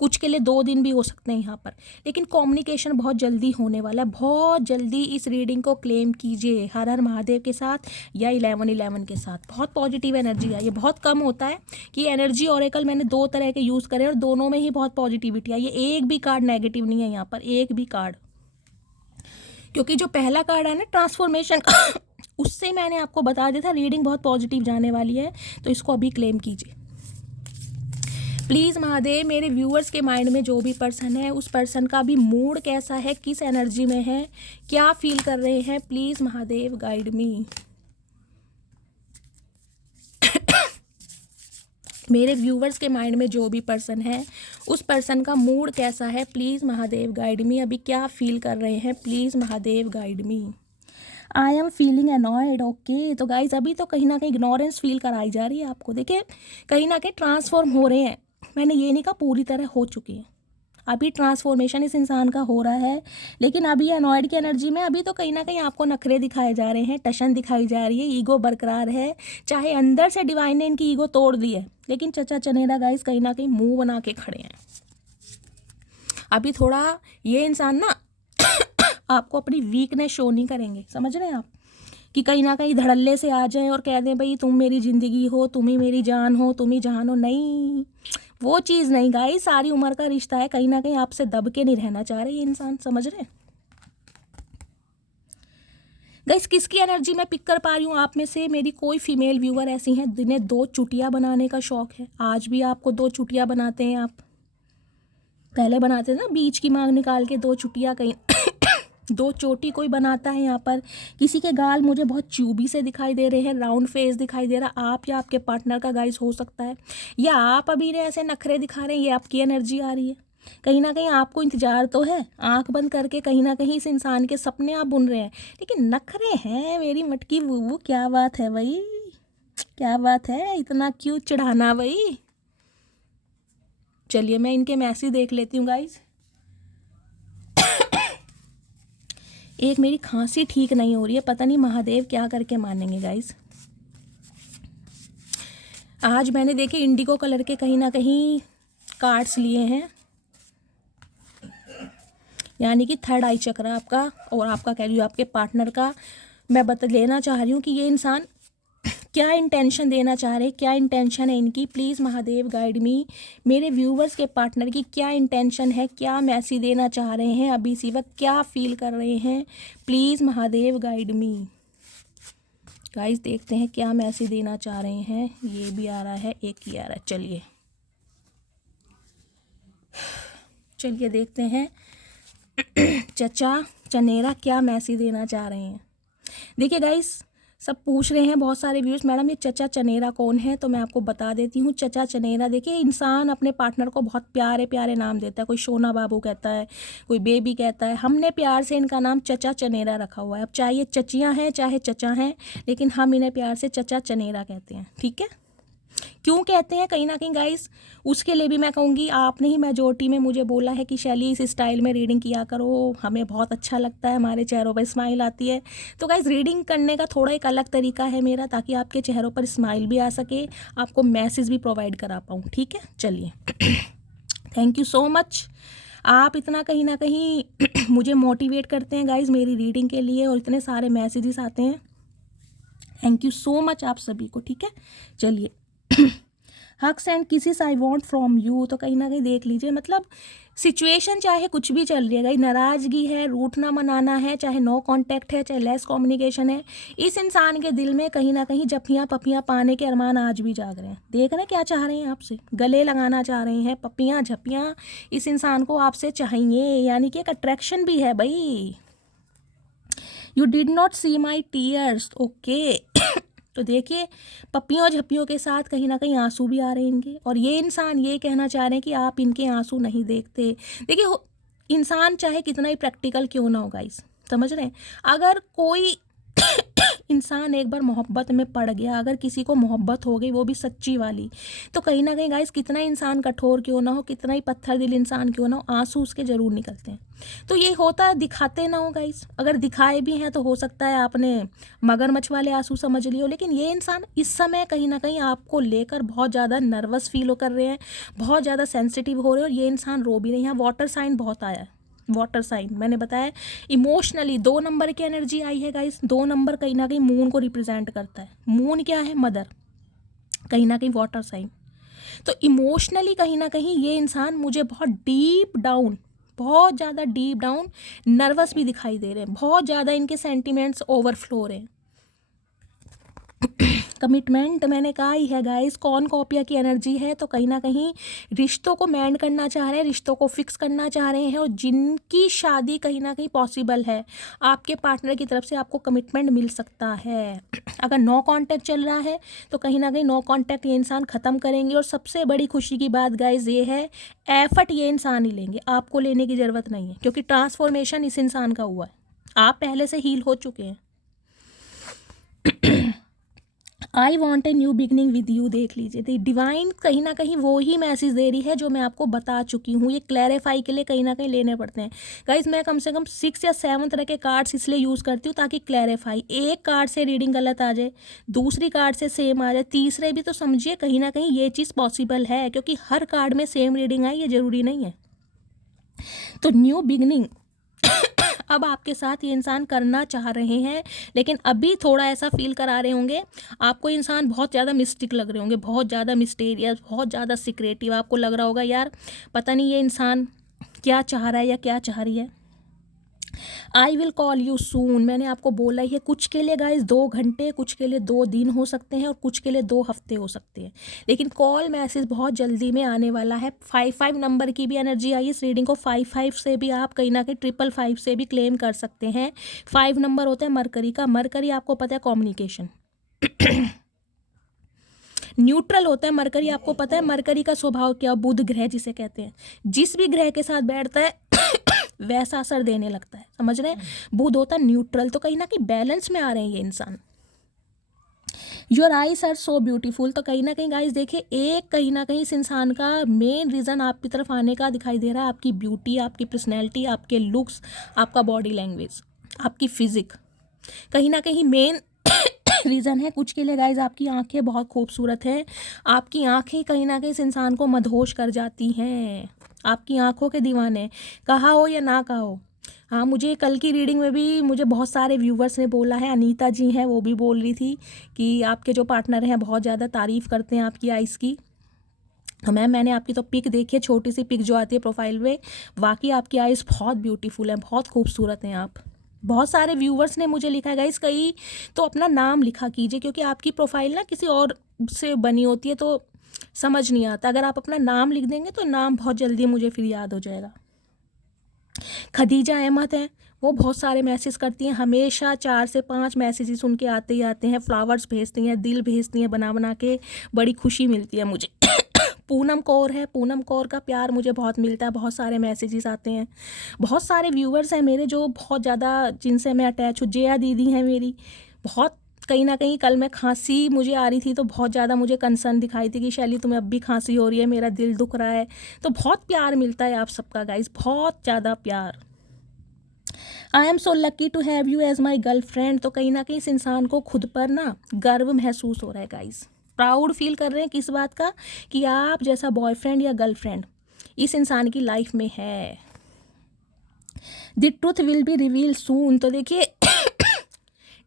कुछ के लिए 2 दिन भी हो सकते हैं यहाँ पर, लेकिन कम्युनिकेशन बहुत जल्दी होने वाला है। बहुत जल्दी इस रीडिंग को क्लेम कीजिए हर हर महादेव के साथ या 11-11 के साथ। बहुत पॉजिटिव एनर्जी है। ये बहुत कम होता है कि एनर्जी ऑरेकल मैंने 2 तरह के यूज़ करे और दोनों में ही बहुत पॉजिटिविटी आई। ये एक भी कार्ड नेगेटिव नहीं है यहाँ पर, एक भी कार्ड, क्योंकि जो पहला कार्ड है ना ट्रांसफॉर्मेशन उससे मैंने आपको बता दिया था रीडिंग बहुत पॉजिटिव जाने वाली है, तो इसको अभी क्लेम कीजिए। प्लीज़ महादेव मेरे व्यूअर्स के माइंड में जो भी पर्सन है उस पर्सन का भी मूड कैसा है, किस एनर्जी में है, क्या फील कर रहे हैं, प्लीज़ महादेव गाइड मी। मेरे व्यूवर्स के माइंड में जो भी पर्सन है उस पर्सन का मूड कैसा है, प्लीज़ महादेव गाइड मी। अभी क्या फील कर रहे हैं, please Mahadev guide me. I am feeling annoyed. Okay, तो गाइज अभी तो कहीं ना कहीं इग्नोरेंस फील कराई जा रही है आपको। देखिए कहीं ना कहीं ट्रांसफॉर्म हो रहे हैं, मैंने ये नहीं कहा पूरी तरह हो चुके हैं, अभी ट्रांसफॉर्मेशन इस इंसान का हो रहा है। लेकिन अभी अनॉयड की एनर्जी में अभी तो कहीं ना कहीं आपको नखरे दिखाए जा रहे हैं, टशन दिखाई जा रही है, ईगो बरकरार है, चाहे अंदर से डिवाइन ने इनकी ईगो तोड़ दी है, लेकिन चचा चनेरा गाइस कहीं ना कहीं मुंह बना के खड़े हैं। अभी थोड़ा ये इंसान ना आपको अपनी वीकनेस शो नहीं करेंगे, समझ रहे हैं आप, कि कहीं ना कहीं धड़ल्ले से आ जाएं और कह दें भाई तुम मेरी ज़िंदगी हो, तुम ही मेरी जान हो, तुम ही जान हो। नहीं, वो चीज़ नहीं गाइस, सारी उम्र का रिश्ता है, कहीं ना कहीं आपसे दब के नहीं रहना चाह रहे ये इंसान, समझ रहे हैं गाइस। किसकी एनर्जी मैं पिक कर पा रही हूँ आप में से, मेरी कोई फीमेल व्यूअर ऐसी हैं जिन्हें 2 चुटिया बनाने का शौक है। आज भी आपको 2 चुटिया बनाते हैं आप, पहले बनाते थे ना बीच की मांग निकाल के 2 चुटिया, कहीं 2 चोटी कोई बनाता है यहाँ पर। किसी के गाल मुझे बहुत च्यूबी से दिखाई दे रहे हैं, राउंड फेस दिखाई दे रहा, आप या आपके पार्टनर का गाइस हो सकता है, या आप अभी ऐसे नखरे दिखा रहे हैं, ये आपकी एनर्जी आ रही है। कहीं ना कहीं आपको इंतजार तो है, आंख बंद करके कहीं ना कहीं इस इंसान के सपने आप बुन रहे हैं, लेकिन नखरे हैं मेरी मटकी वो क्या बात है भाई, क्या बात है, इतना क्यों चढ़ाना भाई। चलिए मैं इनके मैसेज देख लेती हूँ गाइस। एक मेरी खांसी ठीक नहीं हो रही है, पता नहीं महादेव क्या करके मानेंगे गाइस। आज मैंने देखे इंडिगो कलर के कहीं ना कहीं कार्ड्स लिए हैं, यानी कि 3rd आई चक्र आपका और आपका कह लीजिए आपके पार्टनर का। मैं लेना चाह रही हूँ कि ये इंसान क्या इंटेंशन देना चाह रहे हैं, क्या इंटेंशन है इनकी, प्लीज़ महादेव गाइड मी। मेरे व्यूवर्स के पार्टनर की क्या इंटेंशन है, क्या मैसेज देना चाह रहे हैं, अभी इसी वक्त क्या फील कर रहे हैं, please Mahadev guide me. Guys देखते हैं क्या मैसेज देना चाह रहे हैं। ये भी आ रहा है, एक ही आ रहा है, चलिए देखते हैं चचा चनेरा क्या मैसेज देना चाह रहे हैं। देखिए गाइस सब पूछ रहे हैं, बहुत सारे व्यूअर्स, मैडम ये चचा चनेरा कौन है, तो मैं आपको बता देती हूँ। चचा चनेरा देखिए इंसान अपने पार्टनर को बहुत प्यारे प्यारे नाम देता है, कोई सोना बाबू कहता है, कोई बेबी कहता है, हमने प्यार से इनका नाम चचा चनेरा रखा हुआ है। अब चाहे ये चचियाँ हैं चाहे चचा हैं, लेकिन हम इन्हें प्यार से चचा चनेरा कहते हैं, ठीक है। क्यों कहते हैं, कहीं ना कहीं गाइस उसके लिए भी मैं कहूँगी, आपने ही मेजोरिटी में मुझे बोला है कि शैली इस स्टाइल में रीडिंग किया करो, हमें बहुत अच्छा लगता है, हमारे चेहरों पर स्माइल आती है। तो गाइस रीडिंग करने का थोड़ा एक अलग तरीका है मेरा, ताकि आपके चेहरों पर स्माइल भी आ सके, आपको मैसेज भी प्रोवाइड करा पाऊँ, ठीक है। चलिए थैंक यू सो मच, आप इतना कहीं ना कहीं मुझे मोटिवेट करते हैं गाइज मेरी रीडिंग के लिए, और इतने सारे मैसेजेस आते हैं, थैंक यू सो मच आप सभी को, ठीक है। चलिए hugs and kisses I want from you, तो कहीं ना कहीं देख लीजिए, मतलब सिचुएशन चाहे कुछ भी चल रही है, कहीं नाराज़गी है, रूठना मनाना है, चाहे नो कांटेक्ट है, चाहे लेस कम्युनिकेशन है, इस इंसान के दिल में कहीं ना कहीं जप्पियाँ पपियाँ पाने के अरमान आज भी जाग रहे हैं। देख रहे हैं क्या चाह रहे हैं आपसे, गले लगाना चाह रहे हैं, पपियाँ झप्पियाँ इस इंसान को आपसे चाहिए, यानी कि एक अट्रैक्शन भी है भाई। You did not see my tears, okay तो देखिए पप्पियों झप्पियों के साथ कहीं ना कहीं आंसू भी आ रहे हैं इनके, और ये इंसान ये कहना चाह रहे हैं कि आप इनके आंसू नहीं देखते। देखिए इंसान चाहे कितना ही प्रैक्टिकल क्यों ना हो गाइस, समझ रहे हैं, अगर कोई इंसान एक बार मोहब्बत में पड़ गया, अगर किसी को मोहब्बत हो गई वो भी सच्ची वाली, तो कहीं ना कहीं गाइस कितना इंसान कठोर क्यों ना हो, कितना ही पत्थर दिल इंसान क्यों ना हो, आंसू उसके ज़रूर निकलते हैं। तो ये होता है, दिखाते ना हो गाइस, अगर दिखाए भी हैं तो हो सकता है आपने मगरमच्छ वाले आंसू समझ लिए हो, लेकिन ये इंसान इस समय कहीं ना कहीं आपको लेकर बहुत ज़्यादा नर्वस फील कर रहे हैं, बहुत ज़्यादा सेंसिटिव हो रहे हैं, और ये इंसान रो भी रहे हैं। यहाँ वाटर साइन बहुत आया है, वाटर साइन मैंने बताया इमोशनली 2 नंबर की एनर्जी आई है गाइस। 2 नंबर कहीं ना कहीं मून को रिप्रेजेंट करता है, मून क्या है, मदर, कहीं ना कहीं वाटर साइन। तो इमोशनली कहीं ना कहीं ये इंसान मुझे बहुत डीप डाउन, बहुत ज़्यादा डीप डाउन नर्वस भी दिखाई दे रहे हैं, बहुत ज़्यादा इनके सेंटिमेंट्स ओवरफ्लो हो रहे हैं। कमिटमेंट मैंने कहा ही है गाइस, कौन कॉपिया की एनर्जी है, तो कहीं ना कहीं रिश्तों को मेंड करना चाह रहे हैं, रिश्तों को फिक्स करना चाह रहे हैं, और जिनकी शादी कहीं ना कहीं पॉसिबल है, आपके पार्टनर की तरफ से आपको कमिटमेंट मिल सकता है। अगर नो कांटेक्ट चल रहा है तो कहीं ना कहीं नो कांटेक्ट ये इंसान ख़त्म करेंगे। और सबसे बड़ी खुशी की बात गाइस ये है, एफर्ट ये इंसान ही लेंगे, आपको लेने की ज़रूरत नहीं है, क्योंकि ट्रांसफॉर्मेशन इस इंसान का हुआ है, आप पहले से हील हो चुके हैं। I want a new beginning with you, देख लीजिए, तो डिवाइन कहीं ना कहीं वो ही मैसेज दे रही है जो मैं आपको बता चुकी हूँ। ये क्लैरिफाई के लिए कहीं ना कहीं लेने पड़ते हैं गाइस। मैं कम से कम 6 या 7 तरह के कार्ड्स इसलिए यूज़ करती हूँ ताकि क्लैरिफाई, एक कार्ड से रीडिंग गलत आ जाए, दूसरी कार्ड से सेम आ जाए, तीसरे भी, तो समझिए कहीं ना कहीं ये चीज़ पॉसिबल है, क्योंकि हर कार्ड में सेम रीडिंग आए ये ज़रूरी नहीं है। तो न्यू बिगनिंग अब आपके साथ ये इंसान करना चाह रहे हैं, लेकिन अभी थोड़ा ऐसा फील करा रहे होंगे, आपको इंसान बहुत ज़्यादा मिस्टिक लग रहे होंगे, बहुत ज़्यादा मिस्टीरियस, बहुत ज़्यादा सीक्रेटिव। आपको लग रहा होगा यार पता नहीं ये इंसान क्या चाह रहा है या क्या चाह रही है। I will call you soon, मैंने आपको बोला ही है, कुछ के लिए गाइज 2 घंटे, कुछ के लिए 2 दिन हो सकते हैं, और कुछ के लिए 2 हफ्ते हो सकते हैं, लेकिन कॉल मैसेज बहुत जल्दी में आने वाला है। 55 नंबर की भी एनर्जी आई इस रीडिंग को, 55 से भी आप कहीं ना कहीं 555 से भी क्लेम कर सकते हैं। 5 नंबर होता है मरकरी का, मरकरी आपको पता है कम्युनिकेशन, न्यूट्रल होता है मरकरी, आपको पता है मरकरी का स्वभाव क्या, बुध ग्रह जिसे कहते हैं, जिस भी ग्रह के साथ बैठता है वैसा असर देने लगता है, समझ रहे हैं। बुध होता है न्यूट्रल, तो कहीं ना कहीं बैलेंस में आ रहे हैं ये इंसान। Your eyes are so beautiful, तो कहीं ना कहीं गाइस देखिए, एक कहीं ना कहीं इस इंसान का मेन रीज़न आपकी तरफ आने का दिखाई दे रहा है, आपकी ब्यूटी, आपकी पर्सनैलिटी, आपके लुक्स, आपका बॉडी लैंग्वेज, आपकी फिजिक, कहीं ना कहीं मेन रीज़न है। कुछ के लिए गाइज आपकी आंखें बहुत खूबसूरत हैं, आपकी आंखें कहीं ना कहीं इस इंसान को मदहोश कर जाती हैं, आपकी आंखों के दीवाने, कहा हो या ना कहा हो। हाँ, मुझे कल की रीडिंग में भी मुझे बहुत सारे व्यूवर्स ने बोला है, अनीता जी हैं वो भी बोल रही थी कि आपके जो पार्टनर हैं बहुत ज़्यादा तारीफ़ करते हैं आपकी आइज़ की। तो मैंने आपकी तो पिक देखी है, छोटी सी पिक जो आती है प्रोफाइल में, वाकई आपकी आइज़ बहुत ब्यूटीफुल है, बहुत खूबसूरत हैं आप। बहुत सारे व्यूवर्स ने मुझे लिखा है गाइस, कई तो अपना नाम लिखा कीजिए, क्योंकि आपकी प्रोफाइल ना किसी और से बनी होती है तो समझ नहीं आता। अगर आप अपना नाम लिख देंगे तो नाम बहुत जल्दी मुझे फिर याद हो जाएगा। खदीजा अहमद हैं, वो बहुत सारे मैसेज करती हैं, हमेशा 4 से 5 मैसेजेस उनके आते ही आते हैं, फ्लावर्स भेजती हैं, दिल भेजती हैं बना बना के, बड़ी खुशी मिलती है मुझे। पूनम कौर है, पूनम कौर का प्यार मुझे बहुत मिलता है, बहुत सारे मैसेजेस आते हैं, बहुत सारे व्यूवर्स हैं मेरे जो बहुत ज़्यादा जिनसे मैं अटैच हूँ। जया दीदी हैं मेरी, बहुत कहीं ना कहीं कल मैं खांसी मुझे आ रही थी तो बहुत ज़्यादा मुझे कंसर्न दिखाई थी कि शैली तुम्हें अब भी खांसी हो रही है, मेरा दिल दुख रहा है। तो बहुत प्यार मिलता है आप सबका गाइस, बहुत ज़्यादा प्यार। I am so lucky to have you as my girlfriend, तो कहीं ना कहीं इस इंसान को खुद पर ना गर्व महसूस हो रहा है गाइस, प्राउड फील कर रहे हैं किस बात का, कि आप जैसा बॉयफ्रेंड या गर्लफ्रेंड इस इंसान की लाइफ में है। The truth will be reveal soon, तो देखिए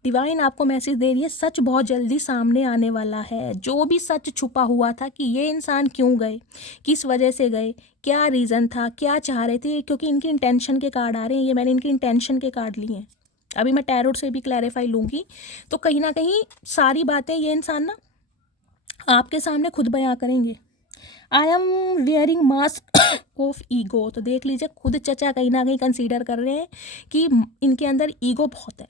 डिवाइन आपको मैसेज दे रही है, सच बहुत जल्दी सामने आने वाला है। जो भी सच छुपा हुआ था कि ये इंसान क्यों गए, किस वजह से गए, क्या रीज़न था, क्या चाह रहे थे, क्योंकि इनकी इंटेंशन के कार्ड आ रहे हैं, ये मैंने इनकी इंटेंशन के कार्ड लिए हैं। अभी मैं टैरोट से भी क्लैरिफाई लूँगी, तो कहीं ना कहीं सारी बातें ये इंसान ना आपके सामने खुद बयां करेंगे। I am wearing mask of ego, तो देख लीजिए खुद चचा कहीं ना कहीं कंसीडर कर रहे हैं कि इनके अंदर ईगो बहुत है।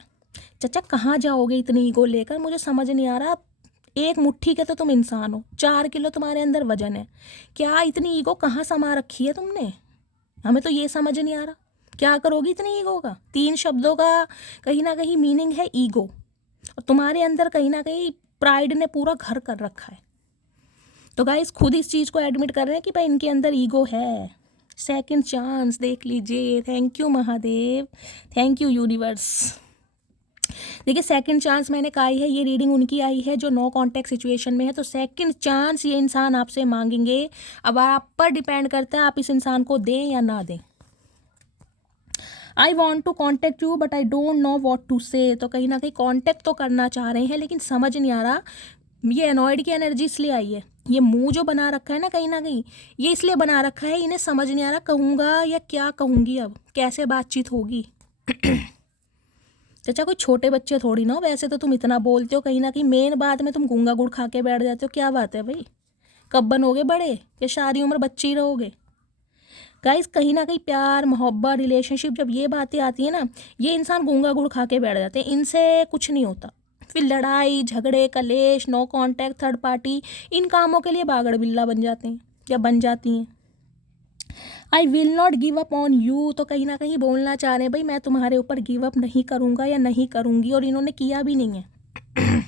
चचा कहाँ जाओगे इतनी ईगो लेकर, मुझे समझ नहीं आ रहा। एक मुट्ठी के तो तुम इंसान हो, 4 किलो तुम्हारे अंदर वजन है, क्या इतनी ईगो कहाँ समा रखी है तुमने, हमें तो ये समझ नहीं आ रहा। क्या करोगी इतनी ईगो का? 3 शब्दों का कहीं ना कहीं मीनिंग है ईगो, और तुम्हारे अंदर कहीं ना कहीं प्राइड ने पूरा घर कर रखा है। तो गाइस खुद इस चीज़ को एडमिट कर रहे हैं कि भाई इनके अंदर ईगो है। सेकंड चांस देख लीजिए, thank you Mahadev, thank you universe. देखिए सेकंड चांस मैंने कहा है, ये रीडिंग उनकी आई है जो नो कॉन्टैक्ट सिचुएशन में है, तो सेकंड चांस ये इंसान आपसे मांगेंगे। अब आप पर डिपेंड करता है आप इस इंसान को दें या ना दें। I want to contact you but I don't know what to say, तो कहीं ना कहीं कॉन्टैक्ट तो करना चाह रहे हैं लेकिन समझ नहीं आ रहा। ये एनॉयड की एनर्जी इसलिए आई है, ये मुंह जो बना रखा है ना कहीं ना कहीं, ये इसलिए बना रखा है, इन्हें समझ नहीं आ रहा कहूँगा या क्या कहूँगी, अब कैसे बातचीत होगी। चाचा कोई छोटे बच्चे थोड़ी ना हो, वैसे तो तुम इतना बोलते हो, कहीं ना कहीं मेन बात में तुम गूंगा गुड़ खा के बैठ जाते हो। क्या बात है भाई, कब बनोगे बड़े, या सारी उम्र बच्चे ही रहोगे? गाइस कहीं ना कहीं प्यार मोहब्बत रिलेशनशिप जब ये बातें आती है ना, ये इंसान गूंगा गुड़ खा के बैठ जाते हैं, इनसे कुछ नहीं होता। फिर लड़ाई झगड़े कलेश नो कांटेक्ट थर्ड पार्टी, इन कामों के लिए बागड़ बिल्ला बन जाते हैं या बन जाती हैं। I will not give up on you, तो कहीं ना कहीं बोलना चाह रहे हैं भाई मैं तुम्हारे ऊपर गिव अप नहीं करूँगा या नहीं करूँगी, और इन्होंने किया भी नहीं है।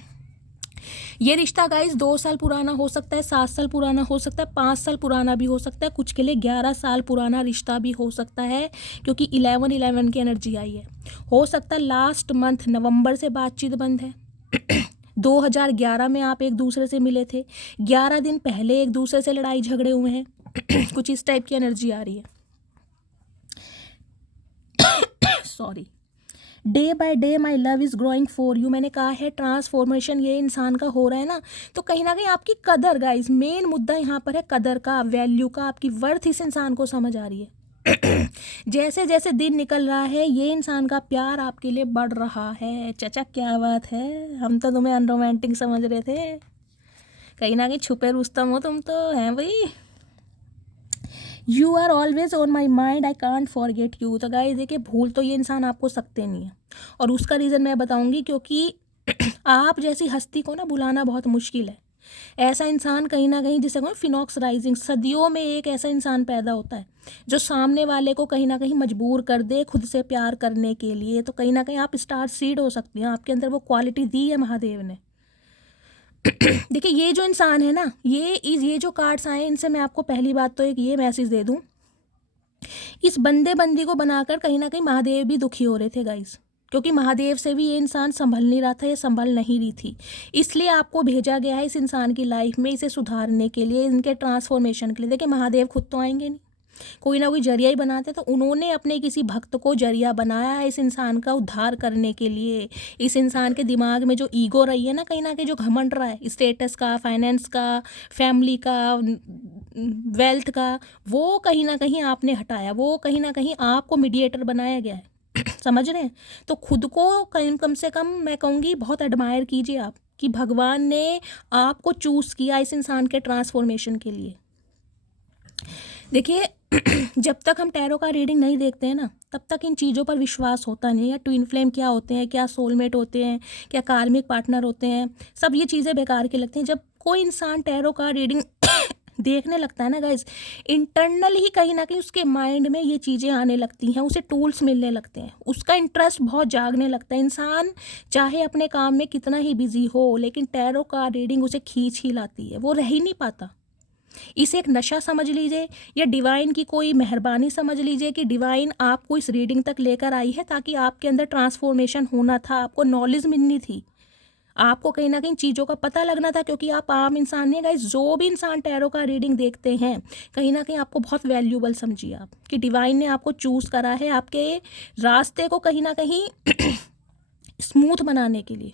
ये रिश्ता गाइस 2 साल पुराना हो सकता है, 7 साल पुराना हो सकता है, 5 साल पुराना भी हो सकता है, कुछ के लिए 11 साल पुराना रिश्ता भी हो सकता है, क्योंकि 11 की एनर्जी आई है। हो सकता है लास्ट मंथ नवंबर से बातचीत बंद है। 2011 में आप एक दूसरे से मिले थे, 11 दिन पहले एक दूसरे से लड़ाई झगड़े हुए हैं। कुछ इस टाइप की एनर्जी आ रही है। Sorry. Day by day my love is growing for you, मैंने कहा है ट्रांसफॉर्मेशन ये इंसान का हो रहा है ना, तो कहीं ना कहीं आपकी कदर, गाइस मेन मुद्दा यहाँ पर है कदर का, वैल्यू का, आपकी वर्थ इस इंसान को समझ आ रही है। जैसे जैसे दिन निकल रहा है ये इंसान का प्यार आपके लिए बढ़ रहा है। चाचा क्या बात है, हम तो तुम्हें अनरोमांटिक समझ रहे थे, कहीं ना कहीं छुपे रुस्तम हो तुम तो, हैं भाई। You are always on my mind I can't forget you, तो गाइस देखिए भूल तो ये इंसान आपको सकते नहीं है, और उसका रीज़न मैं बताऊंगी, क्योंकि आप जैसी हस्ती को ना भुलाना बहुत मुश्किल है। ऐसा इंसान कहीं ना कहीं, जिसे कहूँ फिनॉक्स राइजिंग, सदियों में एक ऐसा इंसान पैदा होता है जो सामने वाले को कहीं ना कहीं मजबूर कर दे खुद से प्यार करने के लिए। तो कहीं ना कहीं आप स्टार सीड हो सकती हैं, आपके अंदर वो क्वालिटी दी है महादेव ने। देखिए ये जो इंसान है ना, ये जो कार्ड्स आए इनसे मैं आपको पहली बात तो एक ये मैसेज दे दूं, इस बंदे बंदी को बनाकर कहीं ना कहीं महादेव भी दुखी हो रहे थे गाइस, क्योंकि महादेव से भी ये इंसान संभल नहीं रहा था, ये संभल नहीं रही थी, इसलिए आपको भेजा गया है इस इंसान की लाइफ में इसे सुधारने के लिए, इनके ट्रांसफॉर्मेशन के लिए। देखिए महादेव खुद तो आएंगे नहीं, कोई ना कोई जरिया ही बनाते, तो उन्होंने अपने किसी भक्त को जरिया बनाया है इस इंसान का उद्धार करने के लिए। इस इंसान के दिमाग में जो ईगो रही है ना, कहीं ना कहीं जो घमंड रहा है स्टेटस का, फाइनेंस का, फैमिली का, वेल्थ का, वो कहीं ना कहीं आपने हटाया, वो कहीं ना कहीं आपको मीडिएटर बनाया गया है। समझ रहे हैं? तो खुद को कम से कम मैं कहूँगी बहुत एडमायर कीजिए आप, कि भगवान ने आपको चूज़ किया इस इंसान के ट्रांसफॉर्मेशन के लिए। देखिए जब तक हम टैरो का रीडिंग नहीं देखते हैं ना, तब तक इन चीज़ों पर विश्वास होता नहीं है। ट्विन फ्लेम क्या होते हैं, क्या सोलमेट होते हैं, क्या कार्मिक पार्टनर होते हैं, सब ये चीज़ें बेकार की लगती हैं। जब कोई इंसान टैरो का रीडिंग देखने लगता है ना गाइज, इंटरनल ही कहीं ना कहीं उसके माइंड में ये चीज़ें आने लगती हैं, उसे टूल्स मिलने लगते हैं, उसका इंटरेस्ट बहुत जागने लगता है। इंसान चाहे अपने काम में कितना ही बिजी हो, लेकिन टैरो का रीडिंग उसे खींच ही लाती है, वो रह ही नहीं पाता। इसे एक नशा समझ लीजिए, या डिवाइन की कोई मेहरबानी समझ लीजिए, कि डिवाइन आपको इस रीडिंग तक लेकर आई है ताकि आपके अंदर ट्रांसफॉर्मेशन होना था, आपको नॉलेज मिलनी थी, आपको कहीं ना कहीं चीज़ों का पता लगना था, क्योंकि आप आम इंसान नहीं गाइस। जो भी इंसान टैरो का रीडिंग देखते हैं कहीं ना कहीं आपको बहुत वैल्यूबल समझिए आप, कि डिवाइन ने आपको चूज़ करा है आपके रास्ते को कहीं ना कहीं स्मूथ बनाने के लिए।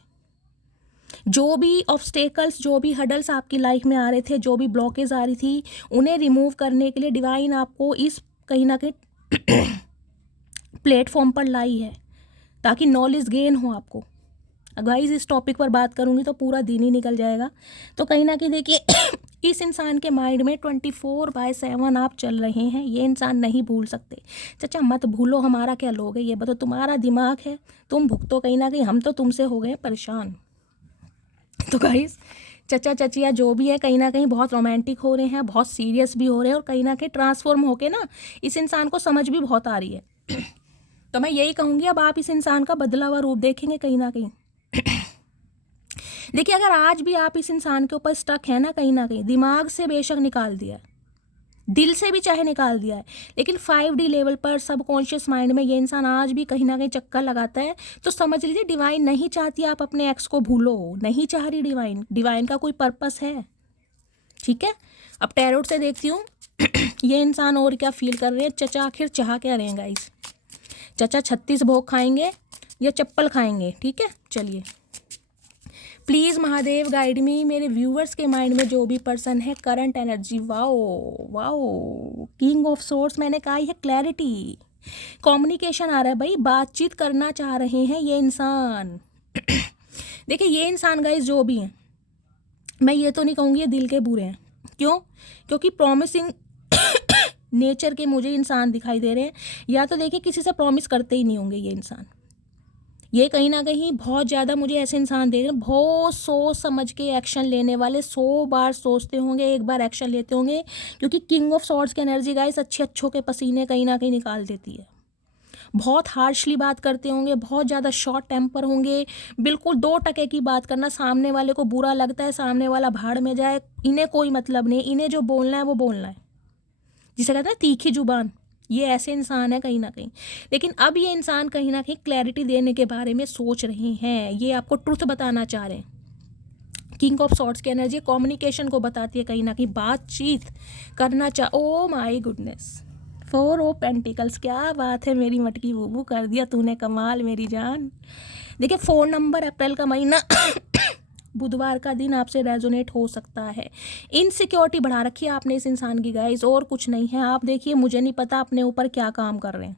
जो भी ऑब्स्टेकल्स, जो भी हडल्स आपकी लाइफ में आ रहे थे, जो भी ब्लॉकेज आ रही थी, उन्हें रिमूव करने के लिए डिवाइन आपको इस कहीं ना कहीं प्लेटफॉर्म पर लाई है, ताकि नॉलेज गेन हो आपको। गाइस इस टॉपिक पर बात करूँगी तो पूरा दिन ही निकल जाएगा। तो कहीं ना कहीं देखिए इस इंसान के माइंड में 24/7 आप चल रहे हैं, ये इंसान नहीं भूल सकते। चाचा मत भूलो हमारा क्या लोगे, ये बताओ, तुम्हारा दिमाग है, तुम भुगतो कहीं ना कहीं, हम तो तुमसे हो गए परेशान। तो गाइस चचा चचिया जो भी है कहीं ना कहीं बहुत रोमांटिक हो रहे हैं, बहुत सीरियस भी हो रहे हैं, और कहीं ना कहीं ट्रांसफॉर्म होके ना इस इंसान को समझ भी बहुत आ रही है। तो मैं यही कहूँगी अब आप इस इंसान का बदला हुआ रूप देखेंगे कहीं ना कहीं। देखिए अगर आज भी आप इस इंसान के ऊपर स्टक है ना कहीं दिमाग से बेशक निकाल दिया है, दिल से भी चाहे निकाल दिया है, लेकिन 5D लेवल पर सबकॉन्शियस माइंड में ये इंसान आज भी कहीं ना कहीं चक्कर लगाता है, तो समझ लीजिए डिवाइन नहीं चाहती आप अपने एक्स को भूलो, नहीं चाह रही डिवाइन का कोई पर्पस है। ठीक है, अब टैरोट से देखती हूँ ये इंसान और क्या फील कर रहे हैं। चचा आखिर चाह क्या रहे हैं गाइस, चचा 36 भोग खाएंगे या चप्पल खाएंगे? ठीक है चलिए, प्लीज़ महादेव गाइड मी, मेरे व्यूअर्स के माइंड में जो भी पर्सन है current energy. Wow wow, king of source, मैंने कहा है क्लैरिटी, कम्युनिकेशन आ रहा है भाई, बातचीत करना चाह रहे हैं ये इंसान। देखिए ये इंसान गाइस जो भी हैं, मैं ये तो नहीं कहूँगी ये दिल के बुरे हैं। क्यों? क्योंकि प्रॉमिसिंग नेचर के मुझे इंसान दिखाई दे रहे हैं। या तो देखिए किसी से प्रॉमिस करते ही नहीं होंगे ये इंसान, ये कहीं ना कहीं बहुत ज़्यादा मुझे ऐसे इंसान देख रहे हैं, बहुत सोच समझ के एक्शन लेने वाले, 100 बार सोचते होंगे, एक बार एक्शन लेते होंगे। क्योंकि किंग ऑफ सॉर्ड्स की एनर्जी गाइस अच्छों के पसीने कहीं ना कहीं निकाल देती है। बहुत हार्शली बात करते होंगे, बहुत ज़्यादा शॉर्ट टेम्पर होंगे, बिल्कुल 2 टके की बात करना, सामने वाले को बुरा लगता है, सामने वाला भाड़ में जाए, इन्हें कोई मतलब नहीं, इन्हें जो बोलना है वो बोलना है, जिसे कहते हैं तीखी जुबान। ये ऐसे इंसान है कहीं ना कहीं। लेकिन अब ये इंसान कहीं ना कहीं क्लैरिटी देने के बारे में सोच रहे हैं, ये आपको ट्रुथ बताना चाह रहे हैं। किंग ऑफ सॉर्ड्स की एनर्जी कम्युनिकेशन को बताती है, कहीं ना कहीं बातचीत करना oh my goodness. 4 of pentacles, क्या बात है मेरी मटकी बूबू, कर दिया तूने कमाल मेरी जान। देखिए 4 नंबर, अप्रैल का महीना बुधवार का दिन आपसे रेजोनेट हो सकता है। इनसिक्योरिटी बढ़ा रखी है आपने इस इंसान की गाइस, और कुछ नहीं है। आप देखिए मुझे नहीं पता अपने ऊपर क्या काम कर रहे हैं,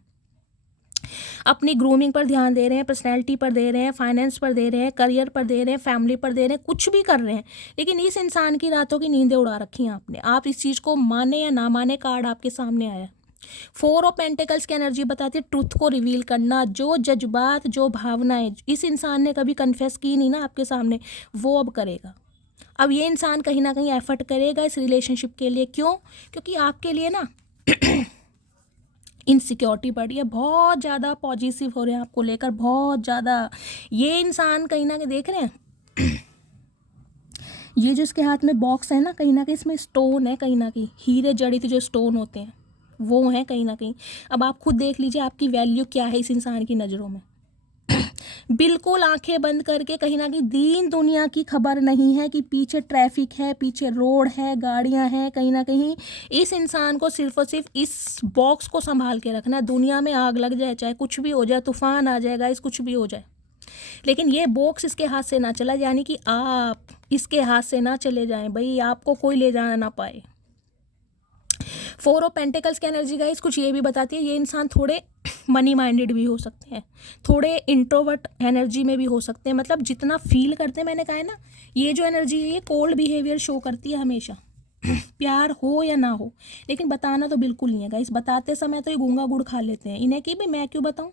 अपनी ग्रूमिंग पर ध्यान दे रहे हैं, पर्सनैलिटी पर दे रहे हैं, फाइनेंस पर दे रहे हैं, करियर पर दे रहे हैं, फैमिली पर दे रहे हैं, कुछ भी कर रहे हैं, लेकिन इस इंसान की रातों की नींदें उड़ा रखी हैं आपने। आप इस चीज़ को माने या ना माने, कार्ड आपके सामने आया। 4 ऑफ पेंटिकल्स की एनर्जी बताती है ट्रुथ को रिवील करना, जो जज्बात, जो भावनाएं इस इंसान ने कभी कन्फेस की नहीं ना आपके सामने, वो अब करेगा। अब ये इंसान कहीं ना कहीं एफर्ट करेगा इस रिलेशनशिप के लिए। क्यों? क्योंकि आपके लिए ना इनसिक्योरिटी बढ़ी है, बहुत ज़्यादा पॉजिटिव हो रहे हैं आपको लेकर, बहुत ज़्यादा। ये इंसान कहीं ना कहीं देख रहे हैं ये जो इसके हाथ में बॉक्स है ना कहीं इसमें स्टोन है, कहीं ना कहीं हीरे जड़ित जो स्टोन होते हैं वो हैं कहीं ना कहीं। अब आप खुद देख लीजिए आपकी वैल्यू क्या है इस इंसान की नज़रों में। बिल्कुल आंखें बंद करके, कहीं ना कहीं दीन दुनिया की खबर नहीं है कि पीछे ट्रैफिक है, पीछे रोड है, गाड़ियां हैं, कहीं ना कहीं इस इंसान को सिर्फ और सिर्फ इस बॉक्स को संभाल के रखना है। दुनिया में आग लग जाए, चाहे कुछ भी हो जाए, तूफान आ जाएगा, इस कुछ भी हो जाए, लेकिन ये बॉक्स इसके हाथ से ना चला, यानी कि आप इसके हाथ से ना चले जाएं भाई, आपको कोई ले जाना ना पाए। 4 ऑफ पेंटिकल्स की एनर्जी गाइस कुछ ये भी बताती है, ये इंसान थोड़े मनी माइंडेड भी हो सकते हैं, थोड़े इंट्रोवर्ट एनर्जी में भी हो सकते हैं। मतलब जितना फील करते हैं, मैंने कहा है ना, ये जो एनर्जी है ये कोल्ड बिहेवियर शो करती है हमेशा, प्यार हो या ना हो, लेकिन बताना तो बिल्कुल नहीं है गाइस। बताते समय तो ये गूंगा गुड़ खा लेते हैं, इन्हें कि भाई मैं क्यों बताऊँ,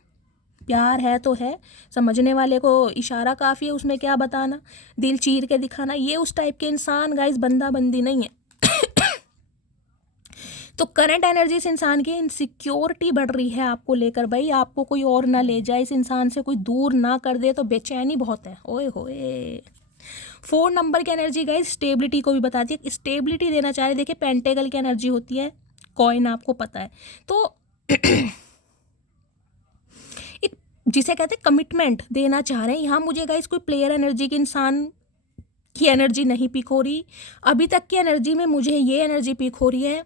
प्यार है तो है, समझने वाले को इशारा काफ़ी है, उसमें क्या बताना, दिल चीर के दिखाना। ये उस टाइप के इंसान गाइस बंदा बंदी नहीं है। तो करंट एनर्जी इस इंसान की इनसिक्योरिटी बढ़ रही है आपको लेकर भाई, आपको कोई और ना ले जाए, इस इंसान से कोई दूर ना कर दे, तो बेचैनी बहुत है। ओए होए 4 नंबर की एनर्जी गाइस स्टेबिलिटी को भी बताती है, स्टेबिलिटी देना चाह रहे। देखिए पेंटेकल की एनर्जी होती है कॉइन, आपको पता है, तो एक जिसे कहते हैं कमिटमेंट देना चाह रहे हैं। यहाँ मुझे गाइस कोई प्लेयर एनर्जी के इंसान की एनर्जी नहीं पिक हो रही, अभी तक की एनर्जी में मुझे ये एनर्जी पिक हो रही है।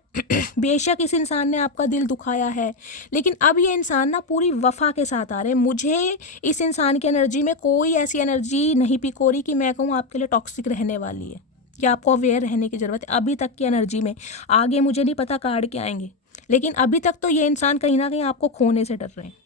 बेशक इस इंसान ने आपका दिल दुखाया है, लेकिन अब ये इंसान ना पूरी वफा के साथ आ रहे हैं। मुझे इस इंसान की एनर्जी में कोई ऐसी एनर्जी नहीं पिक हो रही कि मैं कहूँ आपके लिए टॉक्सिक रहने वाली है, कि आपको अवेयर रहने की ज़रूरत है। अभी तक की एनर्जी में, आगे मुझे नहीं पता कार्ड क्या आएंगे, लेकिन अभी तक तो ये इंसान कहीं ना कहीं आपको खोने से डर रहे हैं।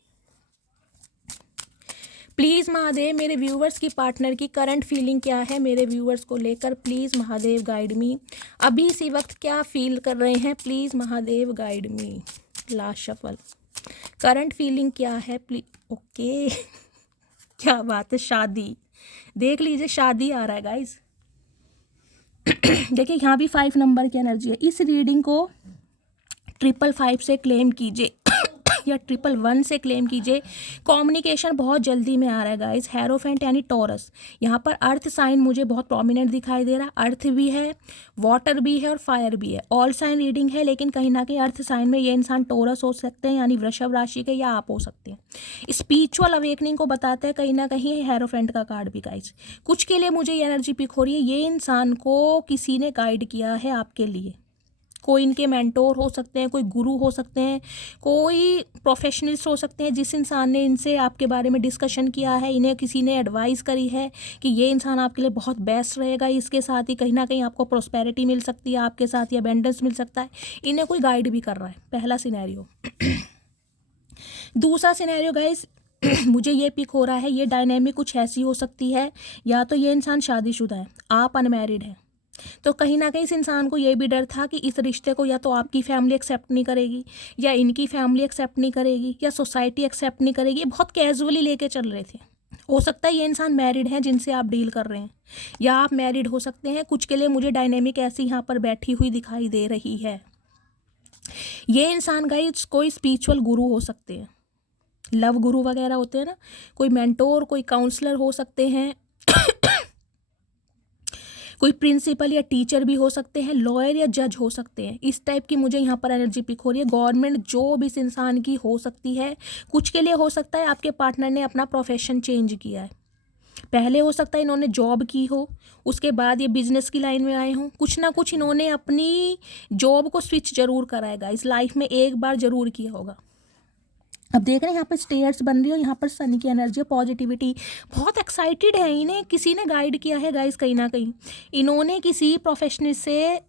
प्लीज़ महादेव मेरे व्यूवर्स की पार्टनर की करंट फीलिंग क्या है मेरे व्यूवर्स को लेकर, प्लीज़ महादेव गाइड मी। अभी इसी वक्त क्या फील कर रहे हैं, please Mahadev guide me. Last shuffle, current feeling क्या है प्लीज। ओके क्या बात है, शादी, देख लीजिए शादी आ रहा है गाइज। देखिए यहाँ भी 5 नंबर की एनर्जी है। इस रीडिंग को 555 से क्लेम कीजिए या 111 से क्लेम कीजिए। कम्युनिकेशन बहुत जल्दी में आ रहा है गाइस। हेरोफेंट यानी टॉरस, यहाँ पर अर्थ साइन मुझे बहुत प्रोमिनेंट दिखाई दे रहा है। अर्थ भी है, वाटर भी है और फायर भी है। ऑल साइन रीडिंग है, लेकिन कहीं ना कहीं अर्थ साइन में ये इंसान टॉरस हो सकते हैं, यानी वृषभ राशि के, या आप हो सकते हैं। स्पिरिचुअल अवेकनिंग को बताता है कहीं ना कहीं हेरोफेंट का कार्ड भी गाइस। कुछ के लिए मुझे ये एनर्जी पिक हो रही है, ये इंसान को किसी ने गाइड किया है आपके लिए। कोई इनके मेंटोर हो सकते हैं, कोई गुरु हो सकते हैं, कोई प्रोफेशनलिस्ट हो सकते हैं, जिस इंसान ने इनसे आपके बारे में डिस्कशन किया है, इन्हें किसी ने एडवाइस करी है कि ये इंसान आपके लिए बहुत बेस्ट रहेगा, इसके साथ ही कहीं ना कहीं आपको प्रॉस्पेरिटी मिल सकती है, आपके साथ ही अबेंडेंस मिल सकता है। इन्हें कोई गाइड भी कर रहा है, पहला सिनेरियो। दूसरा सिनेरियो गाइस मुझे ये पिक हो रहा है, ये डायनेमिक कुछ ऐसी हो सकती है, या तो ये इंसान शादीशुदा है, आप अनमैरिड हैं, तो कहीं ना कहीं इस इंसान को ये भी डर था कि इस रिश्ते को या तो आपकी फैमिली एक्सेप्ट नहीं करेगी, या इनकी फैमिली एक्सेप्ट नहीं करेगी, या सोसाइटी एक्सेप्ट नहीं करेगी। ये बहुत कैजुअली लेके चल रहे थे। हो सकता है ये इंसान मैरिड है जिनसे आप डील कर रहे हैं, या आप मैरिड हो सकते हैं। कुछ के लिए मुझे डायनेमिक ऐसी यहाँ पर बैठी हुई दिखाई दे रही है। ये इंसान गाइस कोई स्पिरिचुअल गुरु हो सकते हैं, लव गुरु वगैरह होते हैं ना, कोई मेंटोर, कोई काउंसलर हो सकते हैं, कोई प्रिंसिपल या टीचर भी हो सकते हैं, लॉयर या जज हो सकते हैं। इस टाइप की मुझे यहाँ पर एनर्जी पिक हो रही है। गवर्नमेंट जॉब इस इंसान की हो सकती है। कुछ के लिए हो सकता है आपके पार्टनर ने अपना प्रोफेशन चेंज किया है। पहले हो सकता है इन्होंने जॉब की हो, उसके बाद ये बिजनेस की लाइन में आए हों। कुछ ना कुछ इन्होंने अपनी जॉब को स्विच जरूर कराएगा, इस लाइफ में एक बार जरूर किया होगा। अब देख रहे हैं यहाँ पर स्टेयर्स बन रही हो, यहाँ पर सनी की एनर्जी, पॉजिटिविटी, बहुत एक्साइटेड है। इन्हें किसी ने गाइड किया है गाइस, कहीं ना कहीं इन्होंने किसी प्रोफेशनल से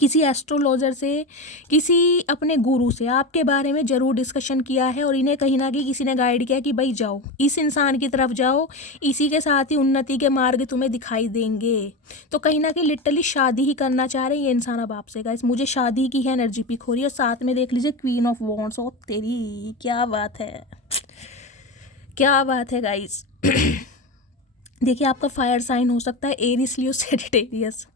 किसी एस्ट्रोलॉजर से, किसी अपने गुरु से आपके बारे में ज़रूर डिस्कशन किया है, और इन्हें कहीं ना कहीं किसी ने गाइड किया कि भाई जाओ, इस इंसान की तरफ जाओ, इसी के साथ ही उन्नति के मार्ग तुम्हें दिखाई देंगे। तो कहीं ना कहीं लिटरली शादी ही करना चाह रहे हैं ये इंसान अब आपसे गाइस। मुझे शादी की है एनर्जी पिक हो रही है। और साथ में देख लीजिए क्वीन ऑफ वॉन्ड्स। ओ तेरी क्या बात है, क्या बात है गाइस। देखिए आपका फायर साइन हो सकता है एरिस, लियो, सेजिटेरियस।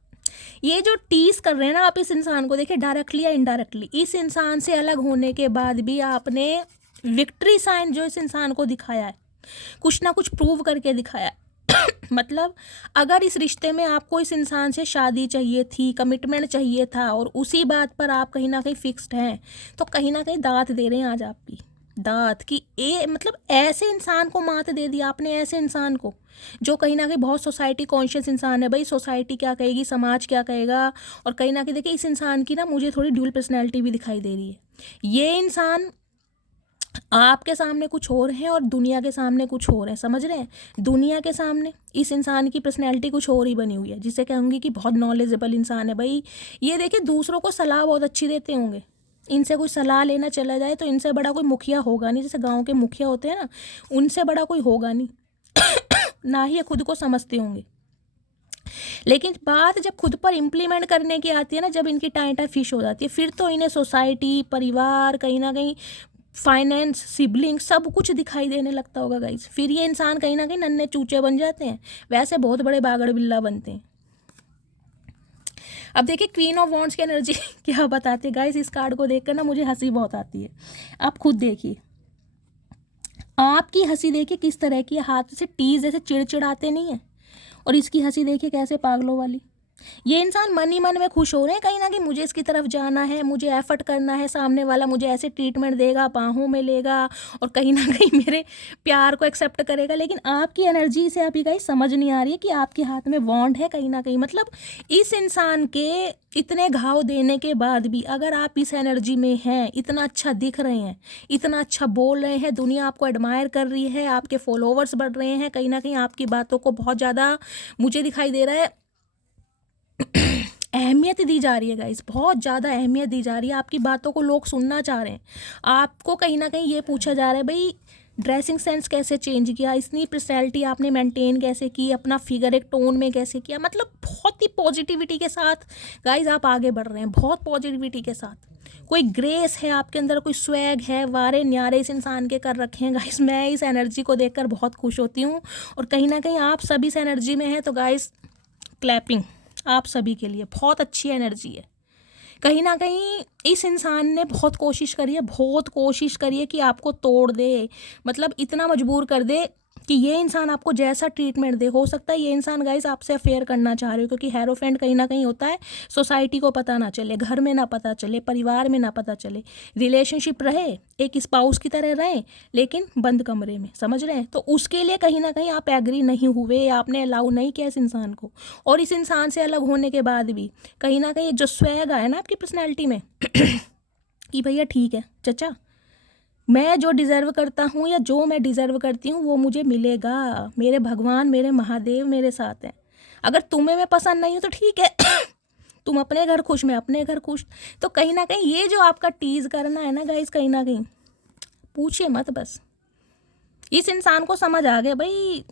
ये जो टीज कर रहे हैं ना आप इस इंसान को, देखिए डायरेक्टली या इनडायरेक्टली, इस इंसान से अलग होने के बाद भी आपने विक्ट्री साइन जो इस इंसान को दिखाया है, कुछ ना कुछ प्रूव करके दिखाया है। मतलब अगर इस रिश्ते में आपको इस इंसान से शादी चाहिए थी, कमिटमेंट चाहिए था, और उसी बात पर आप कहीं ना कहीं फिक्स्ड हैं, तो कहीं ना कहीं दात दे रहे हैं आज आपकी, दात की मतलब ऐसे इंसान को मात दे दी आपने, ऐसे इंसान को जो कहीं ना कहीं बहुत सोसाइटी कॉन्शियस इंसान है। भाई सोसाइटी क्या कहेगी, समाज क्या कहेगा। और कहीं ना कहीं देखिए इस इंसान की ना मुझे थोड़ी ड्यूल पर्सनैलिटी भी दिखाई दे रही है। ये इंसान आपके सामने कुछ और है और दुनिया के सामने कुछ और है, समझ रहे हैं। दुनिया के सामने इस इंसान की पर्सनैलिटी कुछ और ही बनी हुई है, जिसे कहूँगी कि बहुत नॉलेजेबल इंसान है। भाई ये देखिए दूसरों को सलाह बहुत अच्छी देते होंगे, इनसे कोई सलाह लेना चला जाए तो इनसे बड़ा कोई मुखिया होगा नहीं। जैसे गांव के मुखिया होते हैं ना, उनसे बड़ा कोई होगा नहीं। ना ही ये खुद को समझते होंगे। लेकिन बात जब खुद पर इम्प्लीमेंट करने की आती है ना, जब इनकी टाइटा फिश हो जाती है, फिर तो इन्हें सोसाइटी, परिवार, कहीं ना कहीं फाइनेंस, सिबलिंग, सब कुछ दिखाई देने लगता होगा गाइस। फिर ये इंसान कहीं ना कहीं नन्हे चूचे बन जाते हैं, वैसे बहुत बड़े बागड़ बिल्ला बनते हैं। अब देखिए क्वीन ऑफ वॉन्ड्स की एनर्जी क्या बताते हैं गाइस। इस कार्ड को देखकर ना मुझे हंसी बहुत आती है। आप खुद देखिए, आपकी हंसी देखिए किस तरह की, हाथ से टीज जैसे चिड़चिड़ाते नहीं है, और इसकी हंसी देखिए कैसे पागलों वाली। ये इंसान मन ही मन में खुश हो रहे हैं कहीं ना कहीं, मुझे इसकी तरफ जाना है, मुझे एफर्ट करना है, सामने वाला मुझे ऐसे ट्रीटमेंट देगा, बाहों में लेगा, और कहीं ना कहीं मेरे प्यार को एक्सेप्ट करेगा। लेकिन आपकी एनर्जी से अभी कहीं समझ नहीं आ रही है कि आपके हाथ में वॉन्ड है कहीं ना कहीं। मतलब इस इंसान के इतने घाव देने के बाद भी अगर आप इस एनर्जी में हैं, इतना अच्छा दिख रहे हैं, इतना अच्छा बोल रहे हैं, दुनिया आपको एडमायर कर रही है, आपके फॉलोवर्स बढ़ रहे हैं, कहीं ना कहीं आपकी बातों को बहुत ज़्यादा मुझे दिखाई दे रहा है अहमियत दी जा रही है गाइस, बहुत ज़्यादा अहमियत दी जा रही है। आपकी बातों को लोग सुनना चाह रहे हैं। आपको कहीं ना कहीं ये पूछा जा रहा है भाई ड्रेसिंग सेंस कैसे चेंज किया, इतनी पर्सनैलिटी आपने मेंटेन कैसे की, अपना फिगर एक टोन में कैसे किया। मतलब बहुत ही पॉजिटिविटी के साथ गाइस आप आगे बढ़ रहे हैं, बहुत पॉजिटिविटी के साथ। कोई ग्रेस है आपके अंदर, कोई स्वैग है, वारे न्यारे इस इंसान के कर रखे हैं गाइस। मैं इस एनर्जी को देखकर बहुत खुश होती हूँ, और कहीं ना कहीं आप सभी इस एनर्जी में हैं, तो गाइस क्लैपिंग आप सभी के लिए। बहुत अच्छी एनर्जी है। कहीं ना कहीं इस इंसान ने बहुत कोशिश करी है, बहुत कोशिश करी है कि आपको तोड़ दे, मतलब इतना मजबूर कर दे कि ये इंसान आपको जैसा ट्रीटमेंट दे। हो सकता है ये इंसान गाइस आपसे अफेयर करना चाह रहे हो, क्योंकि हेरोफेंट कहीं ना कहीं होता है सोसाइटी को पता ना चले, घर में ना पता चले, परिवार में ना पता चले, रिलेशनशिप रहे, एक स्पाउस की तरह रहे, लेकिन बंद कमरे में, समझ रहे हैं। तो उसके लिए कहीं ना कहीं आप एग्री नहीं हुए, आपने अलाउ नहीं किया इस इंसान को। और इस इंसान से अलग होने के बाद भी कहीं ना कहीं जो स्वैग आया ना आपकी पर्सनैलिटी में कि भैया ठीक है चचा, मैं जो डिज़र्व करता हूँ या जो मैं डिज़र्व करती हूँ वो मुझे मिलेगा। मेरे भगवान, मेरे महादेव मेरे साथ हैं। अगर तुम्हें मैं पसंद नहीं हूँ तो ठीक है तुम अपने घर खुश, मैं अपने घर खुश। तो कहीं ना कहीं ये जो आपका टीज करना है ना गाइस, कहीं ना कहीं पूछिए मत, बस इस इंसान को समझ आ गया भाई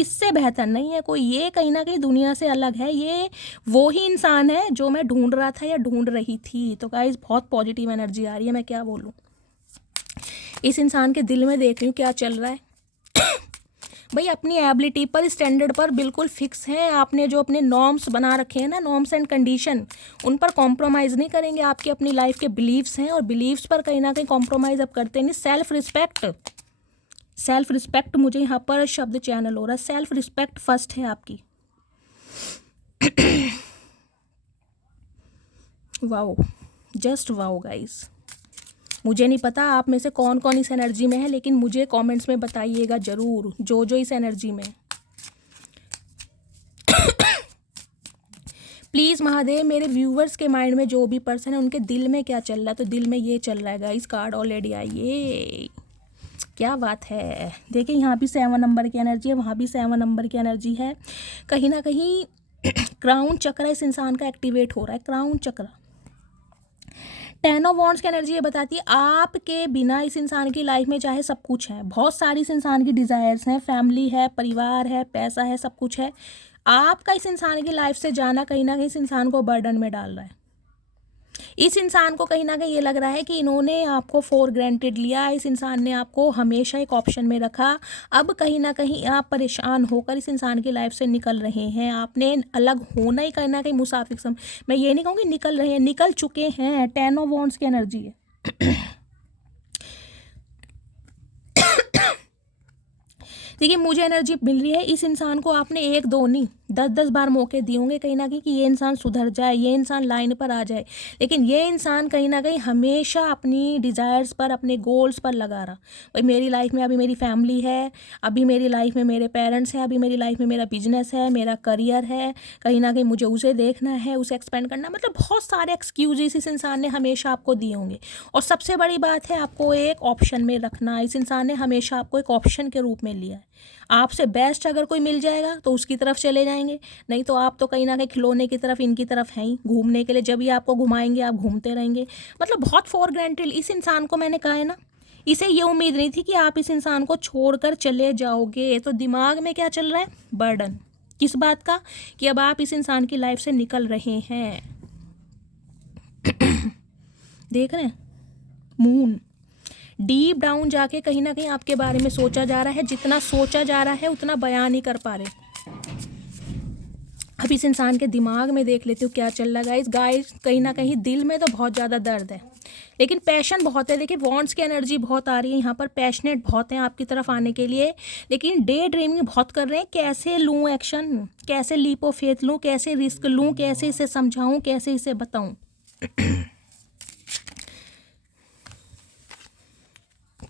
इससे बेहतर नहीं है कोई, ये कहीं ना कहीं दुनिया से अलग है, ये वो ही इंसान है जो मैं ढूंढ रहा था या ढूंढ रही थी। तो गाइस बहुत पॉजिटिव एनर्जी आ रही है, मैं क्या बोलूँ। इस इंसान के दिल में देख रही हूँ क्या चल रहा है। भाई अपनी एबिलिटी पर, स्टैंडर्ड पर बिल्कुल फिक्स हैं। आपने जो अपने नॉर्म्स बना रखे हैं ना, नॉर्म्स एंड कंडीशन, उन पर कॉम्प्रोमाइज़ नहीं करेंगे। आपके अपनी लाइफ के बिलीव्स हैं और बिलीव्स पर कहीं ना कहीं कॉम्प्रोमाइज़ अब करते नहीं। सेल्फ रिस्पेक्ट, सेल्फ रिस्पेक्ट मुझे यहाँ पर शब्द चैनल हो रहा है। सेल्फ रिस्पेक्ट फर्स्ट है आपकी। Wow, just wow guys. मुझे नहीं पता आप में से कौन कौन इस एनर्जी में है, लेकिन मुझे कमेंट्स में बताइएगा ज़रूर जो जो इस एनर्जी में। प्लीज़ महादेव, मेरे व्यूवर्स के माइंड में जो भी पर्सन है उनके दिल में क्या चल रहा है, तो दिल में ये चल रहा है गाइस। कार्ड ऑलरेडी आई, ये क्या बात है। देखिए यहाँ भी 7 नंबर की एनर्जी है, वहाँ भी 7 नंबर की एनर्जी है। कहीं ना कहीं क्राउन चक्र इस इंसान का एक्टिवेट हो रहा है, क्राउन चक्र। 10 ऑफ वॉन्ड्स की एनर्जी ये बताती है आपके बिना इस इंसान की लाइफ में चाहे सब कुछ है, बहुत सारी इस इंसान की डिज़ायर्स हैं, फैमिली है, परिवार है, पैसा है, सब कुछ है। आपका इस इंसान की लाइफ से जाना कहीं ना कहीं इस इंसान को बर्डन में डाल रहा है। इस इंसान को कहीं ना कहीं ये लग रहा है कि इन्होंने आपको फॉर ग्रांटेड लिया, इस इंसान ने आपको हमेशा एक ऑप्शन में रखा। अब कहीं ना कहीं आप परेशान होकर इस इंसान की लाइफ से निकल रहे हैं। आपने अलग होना ही कहीं ना कहीं मुसाफिर सम, मैं ये नहीं कहूँगी निकल रहे हैं, निकल चुके हैं। 10 ऑफ वॉन्ड्स की एनर्जी है। देखिए मुझे एनर्जी मिल रही है, इस इंसान को आपने 1-2 नहीं 10-10 बार मौके दिए होंगे कहीं ना कहीं कि ये इंसान सुधर जाए, ये इंसान लाइन पर आ जाए, लेकिन ये इंसान कहीं ना कहीं हमेशा अपनी डिज़ायर्स पर, अपने गोल्स पर लगा रहा। भाई मेरी लाइफ में अभी मेरी फैमिली है, अभी मेरी लाइफ में मेरे पेरेंट्स हैं, अभी मेरी लाइफ में मेरा बिजनेस है, मेरा करियर है, कहीं ना कहीं मुझे उसे देखना है, उसे एक्सपेंड करना, मतलब बहुत सारे एक्सक्यूजेस इस इंसान ने हमेशा आपको दिए होंगे। और सबसे बड़ी बात है आपको एक ऑप्शन में रखना। इस इंसान ने हमेशा आपको एक ऑप्शन के रूप में लिया है। आपसे बेस्ट अगर कोई मिल जाएगा तो उसकी तरफ चले जाएंगे, नहीं तो आप तो कहीं ना कहीं खिलौने की तरफ, इनकी तरफ हैं ही घूमने के लिए। जब भी आपको घुमाएंगे आप घूमते रहेंगे, मतलब बहुत फॉर ग्रांटेड इस इंसान को। मैंने कहा है ना, इसे ये उम्मीद नहीं थी कि आप इस इंसान को छोड़कर चले जाओगे। तो दिमाग में क्या चल रहा है, बर्डन किस बात का, कि अब आप इस इंसान की लाइफ से निकल रहे हैं। देख रहे हैं, मून डीप डाउन जाके कहीं ना कहीं आपके बारे में सोचा जा रहा है। जितना सोचा जा रहा है उतना बयान नहीं कर पा रहे। अब इस इंसान के दिमाग में देख लेती हूँ क्या चल रहा है गाइस। कहीं ना कहीं दिल में तो बहुत ज़्यादा दर्द है, लेकिन पैशन बहुत है। देखिए वॉन्ट्स की एनर्जी बहुत आ रही है यहाँ पर, पैशनेट बहुत हैं आपकी तरफ आने के लिए, लेकिन डे ड्रीमिंग बहुत कर रहे हैं। कैसे लूँ एक्शन, कैसे लीप ऑफ फेथ लूँ, कैसे रिस्क लूँ, कैसे इसे समझाऊँ, कैसे इसे बताऊँ।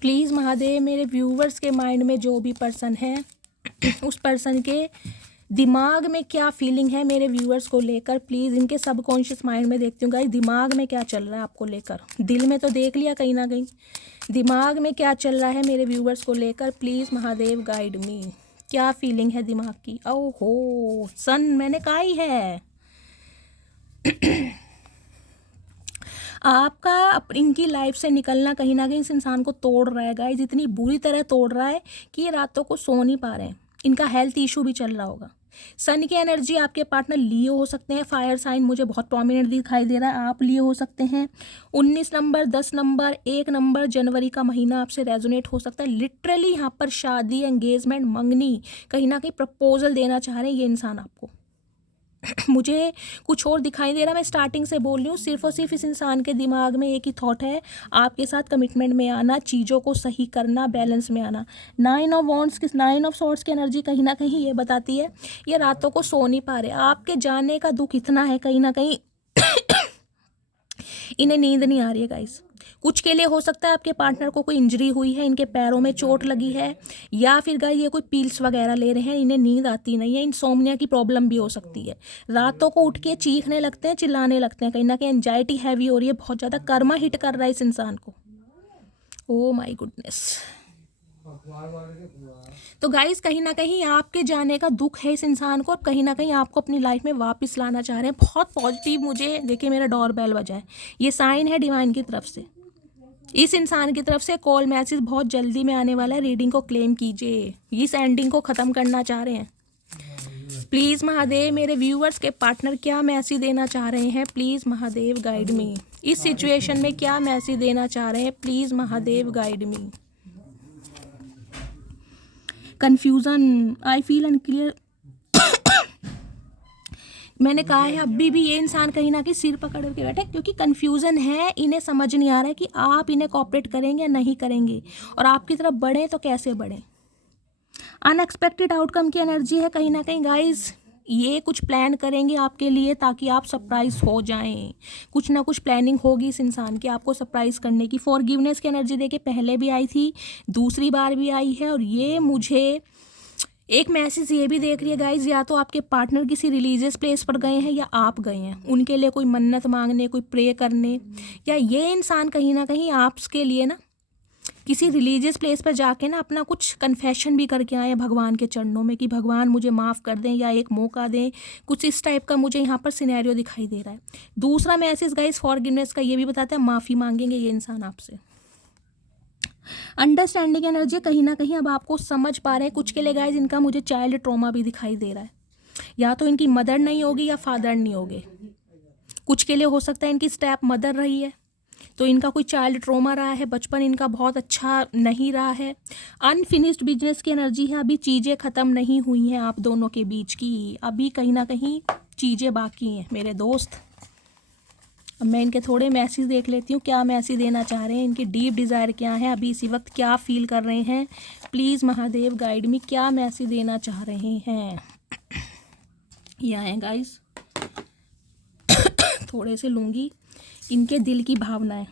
प्लीज़ महादेव, मेरे व्यूवर्स के माइंड में जो भी पर्सन है उस पर्सन के दिमाग में क्या फीलिंग है मेरे व्यूअर्स को लेकर। प्लीज़ इनके सबकॉन्शियस माइंड में देखती हूँ गाइस, दिमाग में क्या चल रहा है आपको लेकर। दिल में तो देख लिया कहीं ना कहीं, दिमाग में क्या चल रहा है मेरे व्यूअर्स को लेकर। प्लीज़ महादेव गाइड मी, क्या फीलिंग है दिमाग की। ओहो सन, मैंने कहा ही है। आपका इनकी लाइफ से निकलना कहीं ना कहीं इस इंसान को तोड़ रहा है गाइस, इतनी बुरी तरह तोड़ रहा है कि ये रातों को सो नहीं पा रहे हैं। इनका हेल्थ इशू भी चल रहा होगा। सन की एनर्जी, आपके पार्टनर लियो हो सकते हैं, फायर साइन मुझे बहुत प्रोमिनेंट दिखाई दे रहा है। आप लियो हो सकते हैं। 19 नंबर, 10 नंबर, 1 नंबर जनवरी का महीना आपसे रेजोनेट हो सकता है। लिटरली यहाँ पर शादी, एंगेजमेंट, मंगनी, कहीं ना कहीं प्रपोजल देना चाह रहे हैं ये इंसान आपको। मुझे कुछ और दिखाई दे रहा, मैं स्टार्टिंग से बोल रही हूँ। सिर्फ और सिर्फ इस इंसान के दिमाग में एक ही थॉट है, आपके साथ कमिटमेंट में आना, चीज़ों को सही करना, बैलेंस में आना। 9 ऑफ वॉन्ड्स की, 9 ऑफ सॉर्ड्स की एनर्जी कहीं ना कहीं ये बताती है ये रातों को सो नहीं पा रहे। आपके जाने का दुख इतना है कहीं ना कहीं इन्हें नींद नहीं आ रही है गाइस। कुछ के लिए हो सकता है आपके पार्टनर को कोई इंजरी हुई है, इनके पैरों में चोट लगी है, या फिर गाइस ये कोई पिल्स वगैरह ले रहे हैं, इन्हें नींद आती नहीं है। इंसोम्निया की प्रॉब्लम भी हो सकती है। रातों को उठ के चीखने लगते हैं, चिल्लाने लगते हैं, कहीं ना कहीं एंजाइटी हैवी हो रही है बहुत ज़्यादा। कर्मा हिट कर रहा है इस इंसान को। ओ माई गुडनेस, तो गाइस कहीं ना कहीं आपके जाने का दुख है इस इंसान को, और कहीं ना कहीं आपको अपनी लाइफ में वापस लाना चाह रहे हैं। बहुत पॉजिटिव, मुझे देखिए मेरा डोर बेल बजा है, ये साइन है डिवाइन की तरफ से, इस इंसान की तरफ से कॉल मैसेज बहुत जल्दी में आने वाला है। रीडिंग को क्लेम कीजिए, इस एंडिंग को ख़त्म करना चाह रहे हैं। प्लीज़ महादेव, मेरे व्यूअर्स के पार्टनर क्या मैसेज देना चाह रहे हैं, प्लीज़ महादेव गाइड मी। इस सिचुएशन में क्या मैसेज देना चाह रहे हैं, please Mahadev guide me. Confusion, I feel unclear. मैंने कहा है अभी भी ये इंसान कहीं ना कहीं सिर पकड़ के बैठे, क्योंकि कन्फ्यूज़न है, इन्हें समझ नहीं आ रहा है कि आप इन्हें कॉपरेट करेंगे या नहीं करेंगे, और आपकी तरफ बढ़ें तो कैसे बढ़ें। अनएक्सपेक्टेड आउटकम की एनर्जी है कहीं ना कहीं गाइस, ये कुछ प्लान करेंगे आपके लिए ताकि आप सरप्राइज हो जाएं। कुछ ना कुछ प्लानिंग होगी इस इंसान की आपको सरप्राइज करने की। फॉरगिवनेस की एनर्जी देखिए पहले भी आई थी, दूसरी बार भी आई है, और ये मुझे एक मैसेज ये भी देख रही है गाइज, या तो आपके पार्टनर किसी रिलीजियस प्लेस पर गए हैं या आप गए हैं उनके लिए कोई मन्नत मांगने, कोई प्रे करने, या ये इंसान कहीं ना कहीं आपके लिए ना किसी रिलीजियस प्लेस पर जाके ना अपना कुछ कन्फेशन भी करके आए भगवान के चरणों में कि भगवान मुझे माफ़ कर दें या एक मौका दें। कुछ इस टाइप का मुझे यहाँ पर सिनेरियो दिखाई दे रहा है। दूसरा मैसेज गाइस फॉरगिवनेस का ये भी बताता है माफ़ी मांगेंगे ये इंसान आपसे। अंडरस्टैंडिंग एनर्जी कहीं ना कहीं अब आपको समझ पा रहे हैं। कुछ के लिए गाइस इनका मुझे चाइल्ड ट्रॉमा भी दिखाई दे रहा है, या तो इनकी मदर नहीं होगी या फादर नहीं होगे। कुछ के लिए हो सकता है इनकी स्टेप मदर रही है, तो इनका कोई चाइल्ड ट्रॉमा रहा है, बचपन इनका बहुत अच्छा नहीं रहा है। अनफिनिश्ड बिजनेस की एनर्जी है, अभी चीज़ें ख़त्म नहीं हुई हैं आप दोनों के बीच की, अभी कहीं ना कहीं चीज़ें बाकी हैं मेरे दोस्त। अब मैं इनके थोड़े मैसेज देख लेती हूँ, क्या मैसेज देना चाह रहे हैं, इनकी डीप डिज़ायर क्या है, अभी इसी वक्त क्या फील कर रहे हैं। प्लीज़ महादेव गाइड मी, क्या मैसेज देना चाह रहे हैं। यहाँ है गाइस, थोड़े से लूँगी इनके दिल की भावनाएं।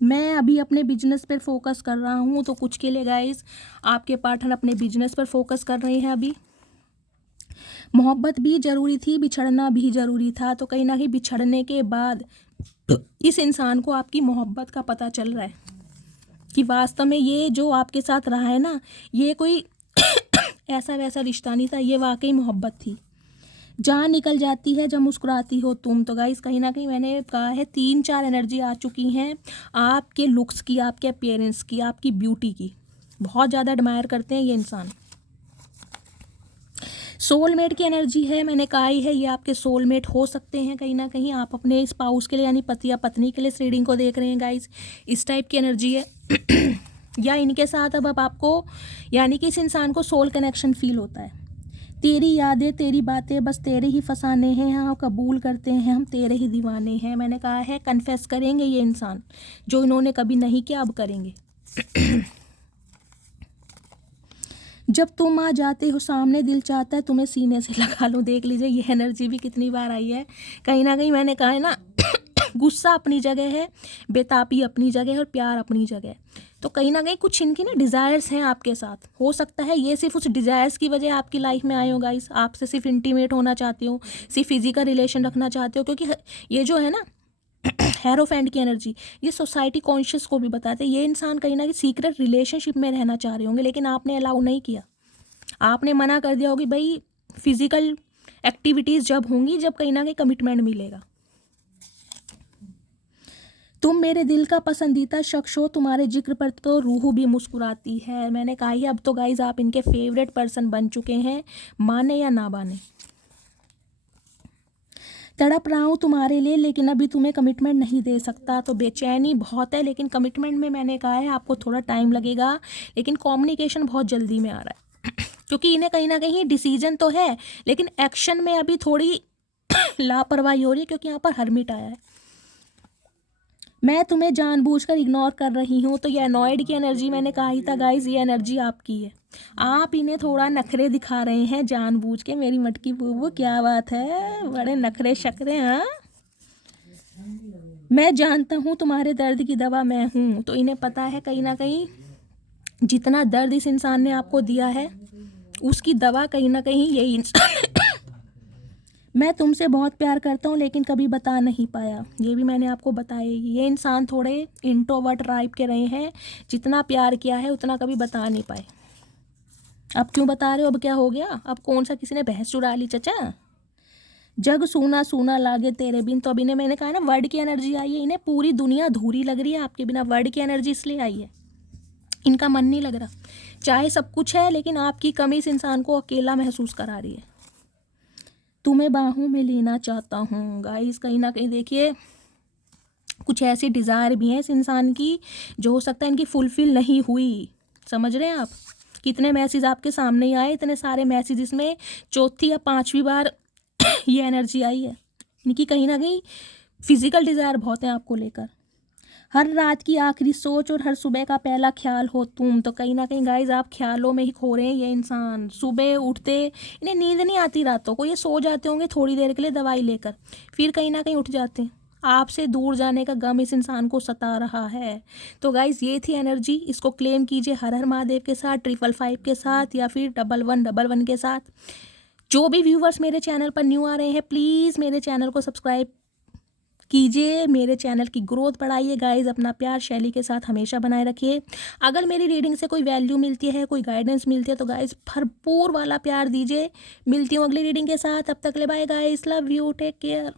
मैं अभी अपने बिजनेस पर फोकस कर रहा हूँ, तो कुछ के लिए गाइस आपके पार्टनर अपने बिजनेस पर फोकस कर रहे हैं। अभी मोहब्बत भी ज़रूरी थी, बिछड़ना भी ज़रूरी था, तो कहीं ना कहीं बिछड़ने के बाद इस इंसान को आपकी मोहब्बत का पता चल रहा है कि वास्तव में ये जो आपके साथ रहा है ना, ये कोई ऐसा वैसा रिश्ता नहीं था, ये वाकई मोहब्बत थी। जान निकल जाती है जब मुस्कुराती हो तुम। तो गाइस कहीं ना कहीं मैंने कहा है 3-4 एनर्जी आ चुकी हैं आपके लुक्स की, आपके अपीयरेंस की, आपकी ब्यूटी की, बहुत ज़्यादा एडमायर करते हैं ये इंसान। सोलमेट की एनर्जी है, मैंने कहा ही है ये आपके सोलमेट हो सकते हैं। कहीं ना कहीं आप अपने स्पाउस के लिए यानी पति या पत्नी के लिए इस रीडिंग को देख रहे हैं गाइस, इस टाइप की एनर्जी है। या इनके साथ अब आपको यानी कि इस इंसान को सोल कनेक्शन फील होता है। तेरी यादें तेरी बातें बस तेरे ही फसाने हैं, हम कबूल करते हैं हम तेरे ही दीवाने हैं। मैंने कहा है कन्फेस करेंगे ये इंसान, जो इन्होंने कभी नहीं किया अब करेंगे। जब तुम आ जाते हो सामने दिल चाहता है तुम्हें सीने से लगा लो। देख लीजिए ये एनर्जी भी कितनी बार आई है। कहीं ना कहीं मैंने कहा है ना गुस्सा अपनी जगह है, बेताबी अपनी जगह है, और प्यार अपनी जगह है। तो कहीं ना कहीं कुछ इनकी ना डिज़ायर्स हैं आपके साथ। हो सकता है ये सिर्फ उस डिज़ायर्स की वजह आपकी लाइफ में आए हो गाइस, आपसे सिर्फ इंटीमेट होना चाहती हो, सिर्फ फिजिकल रिलेशन रखना चाहते हो। क्योंकि ये जो है ना हेरोफेंट की एनर्जी, ये सोसाइटी कॉन्शियस को भी बताते हैं ये इंसान कहीं ना कहीं सीक्रेट रिलेशनशिप में रहना चाह रहे होंगे, लेकिन आपने अलाउ नहीं किया, आपने मना कर दिया होगी भाई फिजिकल एक्टिविटीज़ जब होंगी जब कहीं ना कहीं कमिटमेंट मिलेगा। तुम मेरे दिल का पसंदीदा शख्स हो, तुम्हारे जिक्र पर तो रूह भी मुस्कुराती है। मैंने कहा ही अब तो गाइज आप इनके फेवरेट पर्सन बन चुके हैं, माने या ना माने। तड़प रहा हूँ तुम्हारे लिए लेकिन अभी तुम्हें कमिटमेंट नहीं दे सकता। तो बेचैनी बहुत है, लेकिन कमिटमेंट में मैंने कहा है आपको थोड़ा टाइम लगेगा, लेकिन कम्युनिकेशन बहुत जल्दी में आ रहा है। क्योंकि इन्हें कहीं ना कहीं डिसीजन तो है, लेकिन एक्शन में अभी थोड़ी लापरवाही हो रही है, क्योंकि यहाँ पर हर्मिट आया है। मैं तुम्हें जानबूझकर इग्नोर कर रही हूँ। तो ये अनॉयड की एनर्जी मैंने कहा ही था गाइज, ये एनर्जी आपकी है। आप इन्हें थोड़ा नखरे दिखा रहे हैं जानबूझ के। मेरी मटकी बुबू क्या बात है, बड़े नखरे शकरे। हाँ मैं जानता हूँ तुम्हारे दर्द की दवा मैं हूँ। तो इन्हें पता है कहीं ना कहीं जितना दर्द इस इंसान ने आपको दिया है उसकी दवा कहीं ना कहीं यही इंसान मैं तुमसे बहुत प्यार करता हूँ लेकिन कभी बता नहीं पाया, ये भी मैंने आपको बताया। ये इंसान थोड़े इंट्रोवर्ट टाइप के रहे हैं, जितना प्यार किया है उतना कभी बता नहीं पाए। अब क्यों बता रहे हो, अब क्या हो गया, अब कौन सा किसी ने बहस चुरा ली चचा। जग सूना सूना लागे तेरे बिन, तो अभी ने मैंने कहा ना वर्ड की एनर्जी आई है, इन्हें पूरी दुनिया अधूरी लग रही है आपके बिना, वर्ड की एनर्जी इसलिए आई है, इनका मन नहीं लग रहा। चाहे सब कुछ है लेकिन आपकी कमी इस इंसान को अकेला महसूस करा रही है। तुम्हें बाहों में लेना चाहता हूँ गाइस, कहीं ना कहीं देखिए कुछ ऐसी डिज़ायर भी हैं इस इंसान की जो हो सकता है इनकी फुलफिल नहीं हुई। समझ रहे हैं आप, कितने मैसेज आपके सामने ही आए, इतने सारे मैसेज, इसमें चौथी या पांचवी बार ये एनर्जी आई है इनकी। कहीं ना कहीं फिजिकल डिज़ायर बहुत है आपको लेकर। हर रात की आखिरी सोच और हर सुबह का पहला ख्याल हो तुम, तो कहीं ना कहीं गाइज आप ख्यालों में ही खो रहे हैं। ये इंसान सुबह उठते इन्हें नींद नहीं आती रातों को, ये सो जाते होंगे थोड़ी देर के लिए दवाई लेकर, फिर कहीं ना कहीं उठ जाते हैं। आपसे दूर जाने का गम इस इंसान को सता रहा है। तो गाइज ये थी एनर्जी, इसको क्लेम कीजिए हर हर महादेव के साथ, 555 के साथ, या फिर 1111 के साथ। जो भी व्यूवर्स मेरे चैनल पर न्यू आ रहे हैं प्लीज़ मेरे चैनल को सब्सक्राइब कीजिए, मेरे चैनल की ग्रोथ बढ़ाइए गाइज। अपना प्यार शैली के साथ हमेशा बनाए रखिए। अगर मेरी रीडिंग से कोई वैल्यू मिलती है, कोई गाइडेंस मिलती है तो गाइज भरपूर वाला प्यार दीजिए। मिलती हूँ अगली रीडिंग के साथ, तब तक ले bye guys, love you, take care.